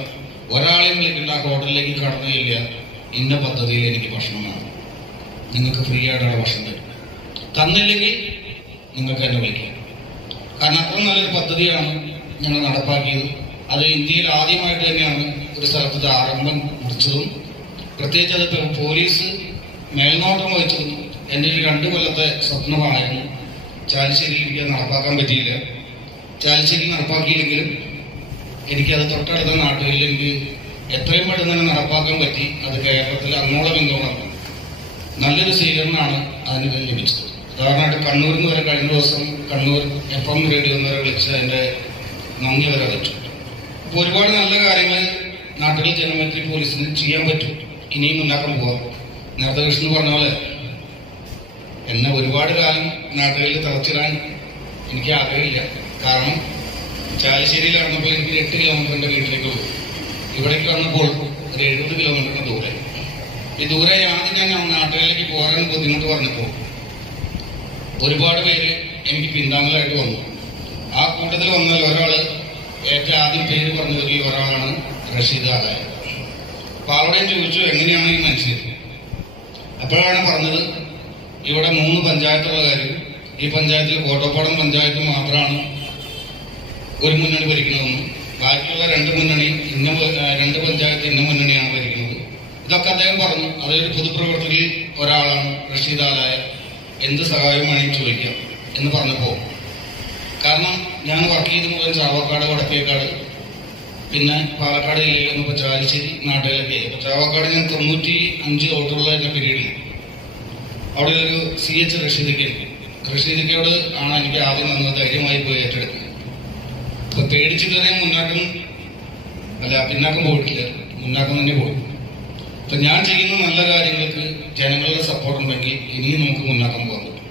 ഒരാളെയും വിളിക്കേണ്ട, ആ ഹോട്ടലിലേക്ക് കടന്നുകയില്ല, ഇന്ന പദ്ധതിയിൽ എനിക്ക് ഭക്ഷണം വേണം, നിങ്ങൾക്ക് ഫ്രീ ആയിട്ടുള്ള ഭക്ഷണം തരും. തന്നില്ലെങ്കിൽ നിങ്ങൾക്ക് എന്നെ വിളിക്കാം. കാരണം അത്ര നല്ലൊരു പദ്ധതിയാണ് ഞങ്ങൾ നടപ്പാക്കിയത്. അത് ഇന്ത്യയിൽ ആദ്യമായിട്ട് തന്നെയാണ് ഒരു സ്ഥലത്ത് ആരംഭം കുറിച്ചതും. പ്രത്യേകിച്ച് അത് പോലീസ് മേൽനോട്ടം വഹിച്ചതും എൻ്റെ ഈ 2 കൊല്ലത്തെ സ്വപ്നമായിരുന്നു. ചാലിശ്ശേരിയിൽ എനിക്ക് നടപ്പാക്കാൻ പറ്റിയില്ല. ചാലിശ്ശേരിയിൽ നടപ്പാക്കിയില്ലെങ്കിലും എനിക്കത് തൊട്ടടുത്ത നാട്ടുകളിൽ എനിക്ക് എത്രയും പെട്ടെന്ന് തന്നെ നടപ്പാക്കാൻ പറ്റി. അത് കേരളത്തിൽ അങ്ങോളം ഇങ്ങോളം നല്ലൊരു സ്വീകരണമാണ് അതിന് ലഭിച്ചത്. ഉദാഹരണമായിട്ട് കണ്ണൂരിൽ നിന്ന് വരെ കഴിഞ്ഞ ദിവസം കണ്ണൂർ FM റേഡിയോ വരെ വിളിച്ച് എൻ്റെ നന്ദി വരെ വെച്ചു. അപ്പോൾ ഒരുപാട് നല്ല കാര്യങ്ങൾ നാട്ടിലെ ജനമൈത്രി പോലീസിന് ചെയ്യാൻ പറ്റും. ഇനിയും മുന്നാക്കം പോവാം. നേരത്തെ വിഷ്ണു പറഞ്ഞ പോലെ എന്നെ ഒരുപാട് കാലം നാട്ടുകളിൽ തളച്ചിടാൻ എനിക്ക് ആഗ്രഹമില്ല. കാരണം ചാലിശ്ശേരിയിൽ ഇറങ്ങപ്പോൾ എനിക്ക് 8 കിലോമീറ്റർ എൻ്റെ വീട്ടിലേക്ക് പോകും. ഇവിടേക്ക് വന്നപ്പോൾ ഒരു 70 കിലോമീറ്ററിന് ദൂരെ. ഈ ദൂരെ ആദ്യം ഞാൻ നാട്ടുകളിലേക്ക് പോകാൻ ബുദ്ധിമുട്ട് പറഞ്ഞപ്പോൾ ഒരുപാട് പേര് എനിക്ക് പിന്താങ്ങലായിട്ട് വന്നു. ആ കൂട്ടത്തിൽ വന്നാൽ ഒരാള് ഏറ്റവും ആദ്യം പേര് പറഞ്ഞതിൽ ഒരാളാണ് റഷീദ് ആലായ. അപ്പൊ അവിടെയും ചോദിച്ചു എങ്ങനെയാണ് ഈ മനുഷ്യൻ. അപ്പോഴാണ് പറഞ്ഞത് ഇവിടെ 3 പഞ്ചായത്തുള്ള കാര്യം. ഈ പഞ്ചായത്തിൽ കോട്ടപ്പാടം പഞ്ചായത്ത് മാത്രമാണ് ഒരു മുന്നണി ഭരിക്കുന്നതെന്നും ബാക്കിയുള്ള 2 മുന്നണി രണ്ട് പഞ്ചായത്ത് ഇന്ന മുന്നണിയാണ് ഭരിക്കുന്നത്. ഇതൊക്കെ അദ്ദേഹം പറഞ്ഞു. അതൊരു പൊതുപ്രവർത്തകരിൽ ഒരാളാണ് റഷീദ് ആലായ. എന്ത് സഹായം വേണമെങ്കിൽ ചോദിക്കാം എന്ന് പറഞ്ഞപ്പോൾ, കാരണം ഞാൻ വർക്ക് ചെയ്ത് മുതൽ ചാവക്കാട്, വടക്കേക്കാട്, പിന്നെ പാലക്കാട് ജില്ലയിൽ വന്നപ്പോൾ ചാലിശ്ശേരി നാട്ടുകളിലേക്ക്. അപ്പൊ ചാവക്കാട് ഞാൻ 95 വോട്ടുള്ള എന്റെ പീരീഡിൽ അവിടെ ഒരു CH റഷീദിക്കയോട് ആണ് എനിക്ക് ആദ്യം വന്നത്. ധൈര്യമായി പോയി ഏറ്റെടുക്കുന്നത്. അപ്പൊ പേടിച്ചിട്ടുവരെ പിന്നാക്കം പോയിട്ടില്ല, മുന്നാക്കം തന്നെ പോയി. അപ്പൊ ഞാൻ ചെയ്യുന്ന നല്ല കാര്യങ്ങൾക്ക് ജനങ്ങളുടെ സപ്പോർട്ട് ഉണ്ടെങ്കിൽ ഇനിയും നമുക്ക് മുന്നാക്കം പോകാൻ പറ്റും.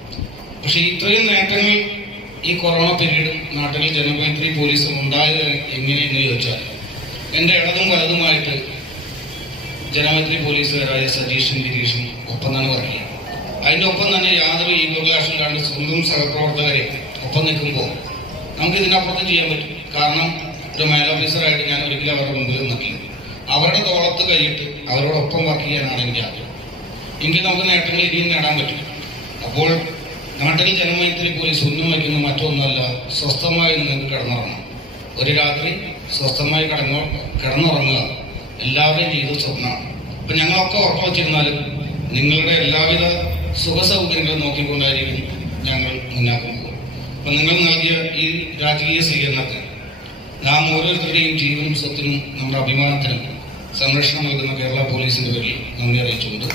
പക്ഷെ ഇത്രയും നേട്ടങ്ങൾ ഈ കൊറോണ പീരീഡും നാട്ടിൽ ജനമൈത്രി പോലീസും ഉണ്ടായത് എങ്ങനെയെന്ന് ചോദിച്ചാൽ, എന്റെ ഇടതും വലതുമായിട്ട് ജനമൈത്രി പോലീസുകാരായ സതീഷും ഗിരീഷും ഒപ്പം തന്നെ വർക്ക് ചെയ്യും. അതിന്റെ ഒപ്പം തന്നെ യാതൊരു ഈഗോഗ്ലാഷും കണ്ട് സ്വന്തം സഹപ്രവർത്തകരെ ഒപ്പം നിൽക്കുമ്പോൾ നമുക്ക് ഇതിനപ്പുറത്ത് ചെയ്യാൻ പറ്റും. കാരണം ഒരു മേൽ ഓഫീസറായിട്ട് ഞാൻ ഒരിക്കലും അവരുടെ മുമ്പിൽ നിന്നിട്ടില്ല. അവരുടെ തോളത്ത് കൈയിട്ട് അവരോടൊപ്പം വർക്ക് ചെയ്യാനാണ് എനിക്ക് ആഗ്രഹം. എങ്കിൽ നമുക്ക് നേട്ടങ്ങൾ ഇനിയും നേടാൻ പറ്റും. അപ്പോൾ നാട്ടിൽ ജനമൈത്രി പോലീസ് ഉന്നം വയ്ക്കുന്ന മറ്റൊന്നല്ല, സ്വസ്ഥമായി നിങ്ങൾക്ക് കിടന്നുറങ്ങണം. ഒരു രാത്രി സ്വസ്ഥമായി കിടന്നുറങ്ങുക എല്ലാവരുടെയും ജീവിത സ്വപ്നമാണ്. അപ്പൊ ഞങ്ങളൊക്കെ ഉറപ്പ് വച്ചിരുന്നാലും നിങ്ങളുടെ എല്ലാവിധ സുഖസൗകര്യങ്ങളും നോക്കിക്കൊണ്ടായിരിക്കും ഞങ്ങൾ മുന്നാക്കം പോകും. അപ്പൊ നിങ്ങൾ നൽകിയ ഈ രാജകീയ സ്വീകരണത്തിന് നാം ഓരോരുത്തരുടെയും ജീവനും സ്വത്തിനും നമ്മുടെ അഭിമാനത്തിനും സംരക്ഷണം നൽകുന്ന കേരള പോലീസിന്റെ പേരിൽ നന്ദി അറിയിച്ചുകൊണ്ട്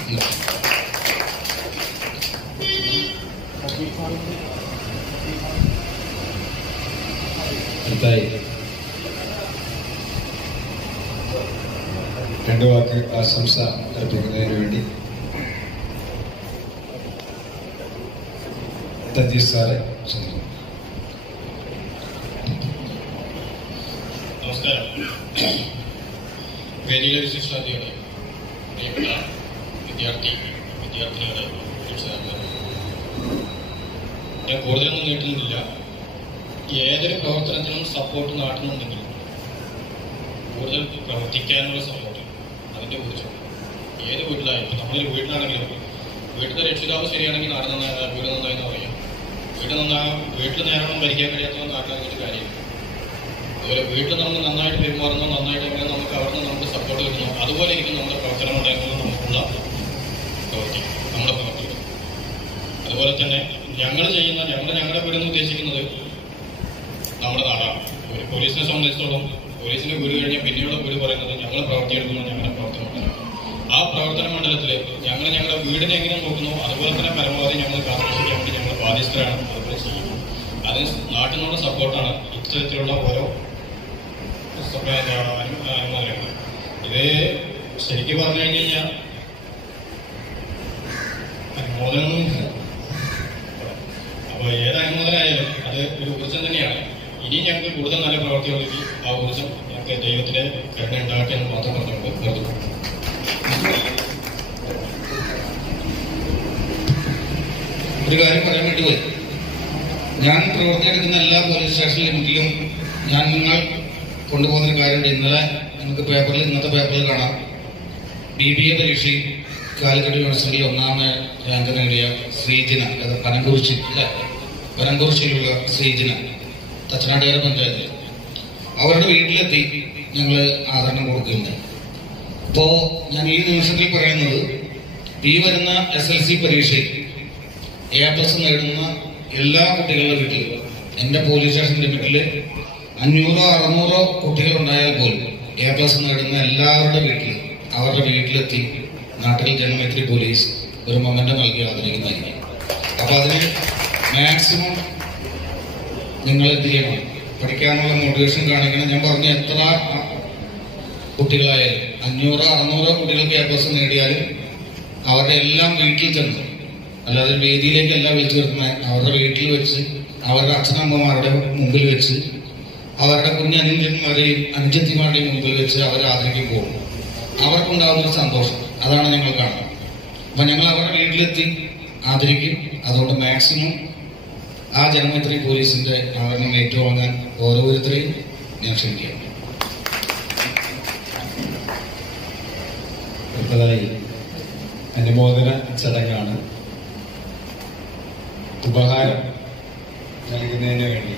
രണ്ടു വാക്ക് ആശംസ അർപ്പിക്കുന്നതിന് വേണ്ടി തജീഷ് സാറെ ക്ഷണിക്കുന്നു. നമസ്കാരം. വേദിയിലെ വിശിഷ്ടാതിഥികളെ, പ്രിയപ്പെട്ട വിദ്യാർത്ഥികളെ, ഞാൻ കൂടുതലൊന്നും നീട്ടുന്നില്ല. ഏതൊരു പ്രവർത്തനത്തിനും സപ്പോർട്ട് നാട്ടുന്നുണ്ടെങ്കിൽ കൂടുതൽ പ്രവർത്തിക്കാനുള്ള സപ്പോർട്ട് അതിൻ്റെ കുറിച്ച് ഏത് വീട്ടിലായാലും, നമ്മളൊരു വീട്ടിലാണെങ്കിലും വീട്ടിലെ രക്ഷിതാവ് ശരിയാണെങ്കിൽ നാട് നന്നായി, വീട് നന്നായി എന്ന് പറയാം. വീട്ടിൽ നേരം ഭരിക്കാൻ കഴിയാത്തവൻ നാട്ടിലാക്കിയിട്ട് കാര്യമില്ല. അതുപോലെ വീട്ടിൽ നമ്മൾ നന്നായിട്ട് പെരുമാറുന്നു, നന്നായിട്ട് എങ്ങനെ നമുക്ക് അവിടെ നിന്ന് നമുക്ക് സപ്പോർട്ട് കിട്ടുന്നു, അതുപോലെ ഇരിക്കും നമ്മുടെ പ്രവർത്തനം ഉണ്ടാകുമ്പോൾ നമുക്കുള്ള നമ്മുടെ പ്രവർത്തനം. അതുപോലെ തന്നെ ഞങ്ങളുടെ വീടെന്ന് ഉദ്ദേശിക്കുന്നത് നമ്മുടെ നാടാണ്. ഒരു പോലീസിനെ സംബന്ധിച്ചിടത്തോളം പോലീസിന്റെ വീട് കഴിഞ്ഞാൽ പിന്നീട് വീട് പറയുന്നത് ഞങ്ങൾ പ്രവർത്തിയെടുക്കുന്നത് ഞങ്ങളുടെ പ്രവർത്തന മണ്ഡലം. ആ പ്രവർത്തന മണ്ഡലത്തിൽ ഞങ്ങളുടെ വീടിനെ എങ്ങനെ നോക്കുന്നു അതുപോലെ തന്നെ പരമാവധി ഞങ്ങൾ കാത്തുരക്ഷിക്കാൻ വേണ്ടി ഞങ്ങൾ ബാധ്യസ്ഥരാണ്. അതുപോലെ ചെയ്യുന്നു. അതിന് നാട്ടിനുള്ള സപ്പോർട്ടാണ് ഇത്തരത്തിലുള്ള ഓരോ അനുമോദനങ്ങൾ. ഇത് ശരിക്കും പറഞ്ഞു കഴിഞ്ഞാൽ പ്രവർത്തനമൊന്നുമില്ല. അപ്പോൾ ഏത് അനുമോദനായാലും അത് ഒരു ഊർജ്ജം തന്നെയാണ്. ഇനി ഞങ്ങൾക്ക് കൂടുതൽ നല്ല പ്രവർത്തികളിലേക്ക് ആ ഊർജ്ജം ഞങ്ങൾക്ക് ദൈവത്തിലെ കരുണ ഉണ്ടാകട്ടെ എന്ന് മാത്രം പറഞ്ഞുകൊണ്ട് നിർത്തുന്നു. ഒരു കാര്യം പറയാൻ വേണ്ടി പോയി. ഞാൻ പ്രവർത്തിയെടുക്കുന്ന എല്ലാ പോലീസ് സ്റ്റേഷൻ ലിമിറ്റിലും ഞാൻ നിങ്ങൾ കൊണ്ടുപോകുന്നൊരു കാര്യമുണ്ട്. ഇന്നലെ നമുക്ക് ഇന്നത്തെ പേപ്പറിൽ കാണാം. BBA പരീക്ഷയിൽ കാലിക്കറ്റ് യൂണിവേഴ്സിറ്റിയിൽ 1ാം റാങ്ക് നേടിയ ശ്രീജിന, പനംകുറിശ്ശിയിലുള്ള ശ്രീജിന, തച്ചനാട്ടുകര പഞ്ചായത്തിൽ അവരുടെ വീട്ടിലെത്തി ഞങ്ങൾ ആദരണം കൊടുക്കുകയുണ്ടായി. അപ്പോ ഞാൻ ഈ നിമിഷത്തിൽ പറയുന്നത്, ഈ വരുന്ന SLC പരീക്ഷയിൽ A+ നേടുന്ന എല്ലാ കുട്ടികളുടെ വീട്ടിൽ, എന്റെ പോലീസ് സ്റ്റേഷൻ ലിമിറ്റില് 500-600 കുട്ടികളുണ്ടായാൽ പോലും A+ നേടുന്ന എല്ലാവരുടെ വീട്ടിൽ, അവരുടെ വീട്ടിലെത്തി നാട്ടിൽ ജനമൈത്രി പോലീസ് ഒരു മൊമെന്റം നൽകി ആദരിക്കുന്നതായിരിക്കും. അപ്പൊ അതിന് മാക്സിമം നിങ്ങൾ എന്ത് ചെയ്യണം, പഠിക്കാനുള്ള മോട്ടിവേഷൻ കാണിക്കണം. ഞാൻ പറഞ്ഞ എത്ര കുട്ടികളായാലും 500-600 കുട്ടികൾക്ക് A+ നേടിയാലും അവരുടെ എല്ലാം വീട്ടിൽ ചെന്ന്, അല്ലാതെ വേദിയിലേക്കല്ല വിളിച്ചു വരുത്തുന്ന, അവരുടെ വീട്ടിൽ വെച്ച് അവരുടെ അച്ഛനമ്മമാരുടെ മുമ്പിൽ വെച്ച് അവരുടെ കുഞ്ഞനുജന്മാരെയും അനുജത്തിമാരുടെയും മുമ്പിൽ വെച്ച് അവരെ ആദരിക്കുമ്പോൾ അവർക്കുണ്ടാകുന്നൊരു സന്തോഷം, അതാണ് ഞങ്ങൾ കാണുന്നത്. അപ്പൊ ഞങ്ങൾ അവരുടെ വീട്ടിലെത്തി ആദരിക്കും. അതുകൊണ്ട് മാക്സിമം ആ ജനമൈത്രി പോലീസിന്റെ ആദരണം ഏറ്റുവാങ്ങാൻ ഓരോരുത്തരെയും ഞാൻ ക്ഷണിക്കുകയാണ്. അടുത്തതായി അനുമോദന ചടങ്ങാണ്. ഉപഹാരം നൽകുന്നതിന് വേണ്ടി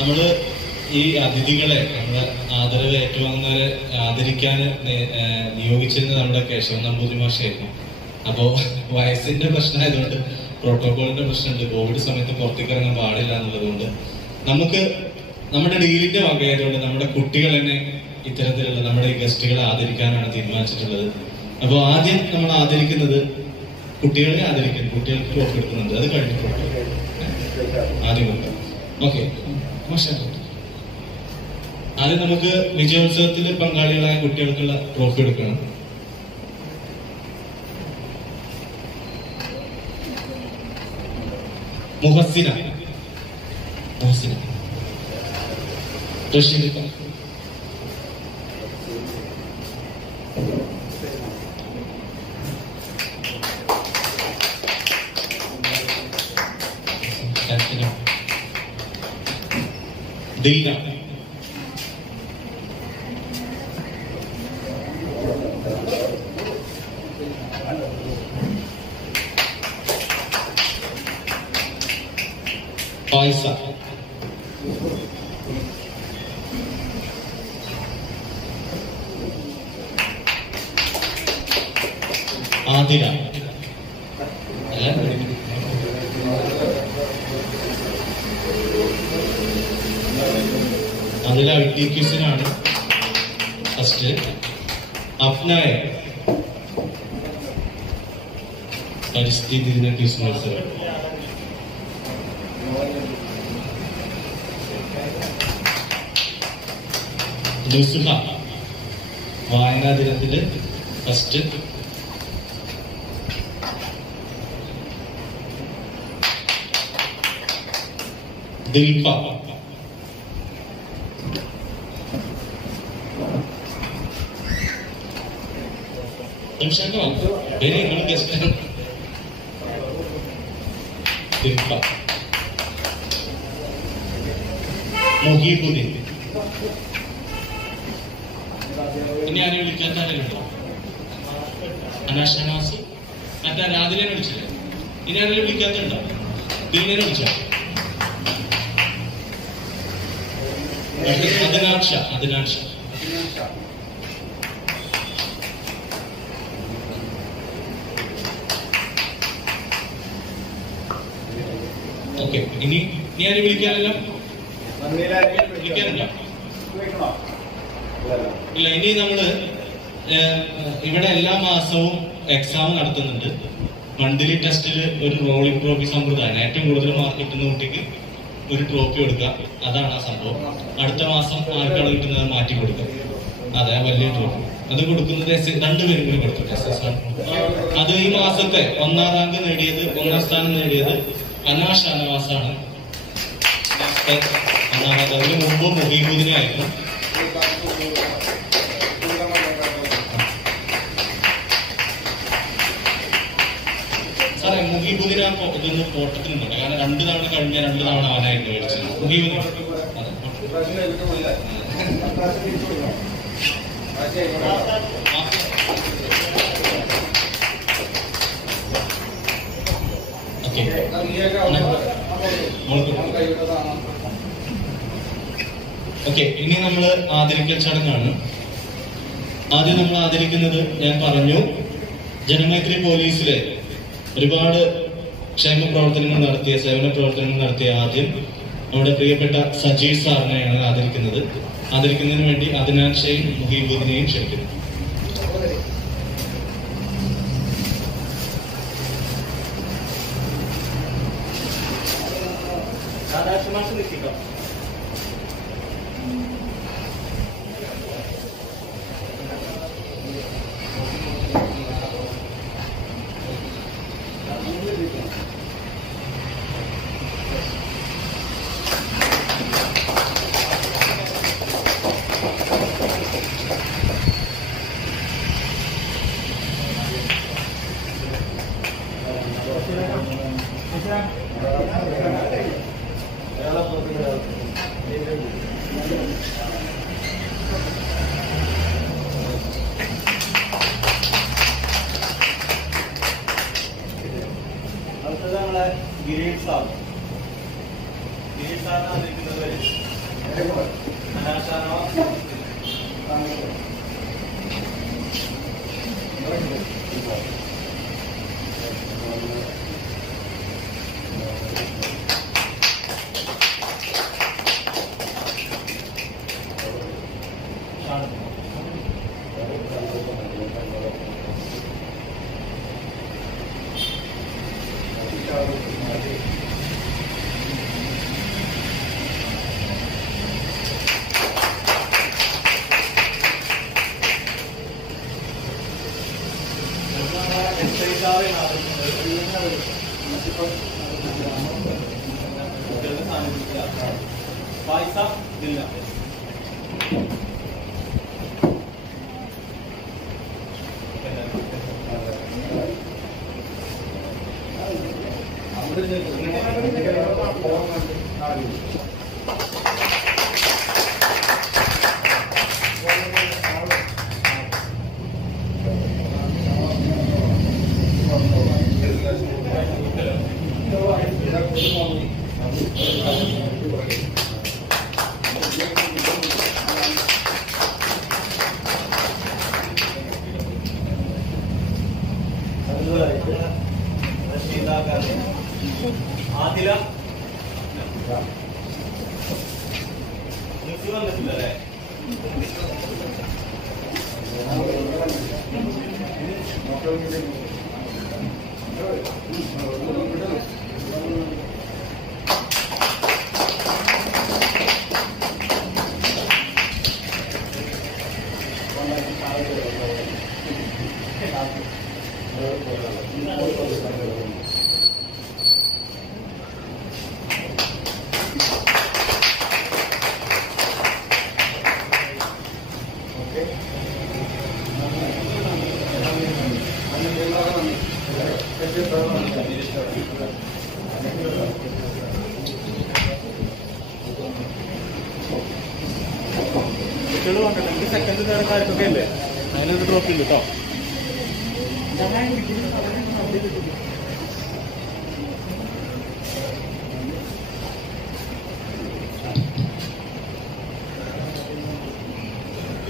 നമ്മള് ഈ അതിഥികളെ, നമ്മള് ആദരവ് ഏറ്റുവാങ്ങുന്നവരെ ആദരിക്കാൻ നിയോഗിച്ചിരുന്നത് നമ്മുടെ കേശവൻ നമ്പൂതിരി മാഷായിരുന്നു. അപ്പോ വയസ്സിന്റെ പ്രശ്നമായതുകൊണ്ട്, പ്രോട്ടോകോളിന്റെ പ്രശ്നമുണ്ട്, കോവിഡ് സമയത്ത് പുറത്തേക്ക് ഇറങ്ങാൻ പാടില്ല എന്നുള്ളതുകൊണ്ട് നമുക്ക് നമ്മുടെ ഡീലിന്റെ വകയായതുകൊണ്ട് നമ്മുടെ കുട്ടികൾ തന്നെ ഇത്തരത്തിലുള്ള നമ്മുടെ ഈ ഗസ്റ്റുകളെ ആദരിക്കാനാണ് തീരുമാനിച്ചിട്ടുള്ളത്. അപ്പൊ ആദ്യം നമ്മൾ ആദരിക്കുന്നത് കുട്ടികളെ ആദരിക്കുന്നു. കുട്ടികൾക്ക് ട്രോഫി എടുക്കുന്നുണ്ട്, അത് കഴിഞ്ഞിട്ടുണ്ട് ആദ്യം കൊടുക്കാം. ഓക്കെ, ആദ്യം നമുക്ക് വിജയോത്സവത്തിൽ പങ്കാളികളായ കുട്ടികൾക്കുള്ള ട്രോഫി എടുക്കണം. മുഹസിന റഷീദ് ദിൽന ഫായിസ ആദില അതിൽ ITQസിനാണ് ഫസ്റ്റ്. അഫ്നായ പരിസ്ഥിതി ദിന ക്വിസ് മത്സരം. നുസ്ഹ വായനാ ദിനത്തില് first. Dilfa very good guest. Dilfa Muhiyuddeen. ഇനി ആരെയും വിളിക്കാത്ത ആരെയുണ്ടോ? അനാഷനാസി മറ്റേ രാവിലെ വിളിച്ചില്ലേ? ഇനി ആരെയും വിളിക്കാത്തുണ്ടോ? ദിലിനെ വിളിച്ചോ? അതിനാക്ഷ ഓക്കെ. ഇനി ആരെയും വിളിക്കാനല്ലോ? വിളിക്കാനില്ല. ഇല്ല. ഇനി നമ്മള് ഇവിടെ എല്ലാ മാസവും എക്സാം നടത്തുന്നുണ്ട്. മന്ത്ലി ടെസ്റ്റിൽ ഒരു റോളിംഗ് ട്രോഫി സമ്പ്രദായം. ഏറ്റവും കൂടുതൽ മാർക്ക് കിട്ടുന്ന കുട്ടിക്ക് ഒരു ട്രോഫി കൊടുക്കുക, അതാണ് ആ സംഭവം. അടുത്ത മാസം ആർക്കാണ് കിട്ടുന്നത് മാറ്റി കൊടുക്കുക. അതെ, വലിയ ട്രോഫി അത് കൊടുക്കുന്നത് രണ്ടുപേരും കൂടി കൊടുക്കും. അത് ഈ മാസത്തെ 1ാം റാങ്ക് നേടിയത്, 1ാം സ്ഥാനം നേടിയത് അനാ ഷാനവാസാണ്. 1ാം റാങ്ക്. അതിന് മുമ്പ് മുഹീബുദ്ദീനായിരുന്നു. സാറേ മുഹീബുദ്ദീൻ ഇതൊന്ന് ഫോട്ടത്തിനുണ്ട്, കാരണം 2 തവണ കഴിഞ്ഞ 2 തവണ അവനായിട്ട് മേടിച്ചത് മുഹീബുദ്ദീൻ. ഓക്കെ, ഇനി നമ്മള് ആദരിക്കൽ ചടങ്ങാണ്. ആദ്യം നമ്മൾ ആദരിക്കുന്നത്, ഞാൻ പറഞ്ഞു, ജനമൈത്രി പോലീസിലെ ഒരുപാട് ക്ഷേമ പ്രവർത്തനങ്ങൾ നടത്തിയ, സേവന പ്രവർത്തനങ്ങൾ നടത്തിയ ആദ്യം നമ്മുടെ പ്രിയപ്പെട്ട സജീർ സാറിനെയാണ് ആദരിക്കുന്നത്. ആദരിക്കുന്നതിന് വേണ്ടി അദ്നാൻ മുഹീബുദ്ദീനെയും ക്ഷണിക്കുന്നു.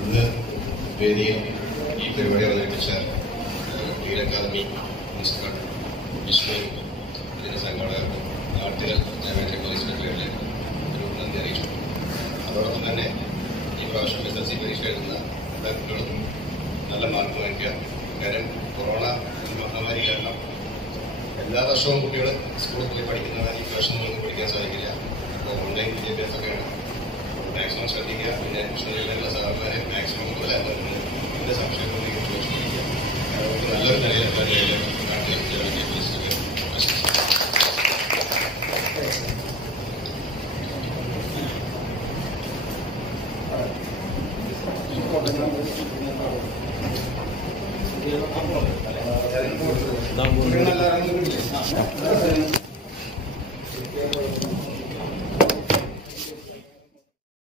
ഇന്ന് വേദിയിൽ ഈ പരിപാടി അവതരിപ്പിച്ച ലീഡ് അക്കാദമി പ്രിൻസിപ്പൽ വിഷ്ണു, ഇതിന്റെ സംഘാടകർക്കും നാട്ടിലെ ജനമൈത്രി പോലീസ് സെക്രട്ടറിയുടെ ഒരു നന്ദി അറിയിച്ചു. അതോടൊപ്പം തന്നെ ഈ പ്രാവശ്യം SSLC പരീക്ഷ എഴുതുന്ന എല്ലാ കുട്ടികളും നല്ല മാർക്ക് വാങ്ങിക്കുക. കാരണം കൊറോണ മഹാമാരി കാരണം എല്ലാ വർഷവും കുട്ടികൾ സ്കൂളിൽ പോയി പഠിക്കുന്നവരാണ്. ഈ പ്രാവശ്യം നിങ്ങൾക്ക് പഠിക്കാൻ സാധിക്കില്ല. അപ്പോൾ ഓൺലൈൻ വിദ്യാഭ്യാസമൊക്കെയാണ്. മാക്സിമം ശ്രദ്ധിക്കുക. പിന്നെ അഡ്മിഷൻ എഴുതാനുള്ള സാധനങ്ങളെ മാക്സിമം പോലെ മേഖലയിലെ നാട്ടുകാർ ജനറൽ പോലീസിനെ ആശംസിക്കുന്നു.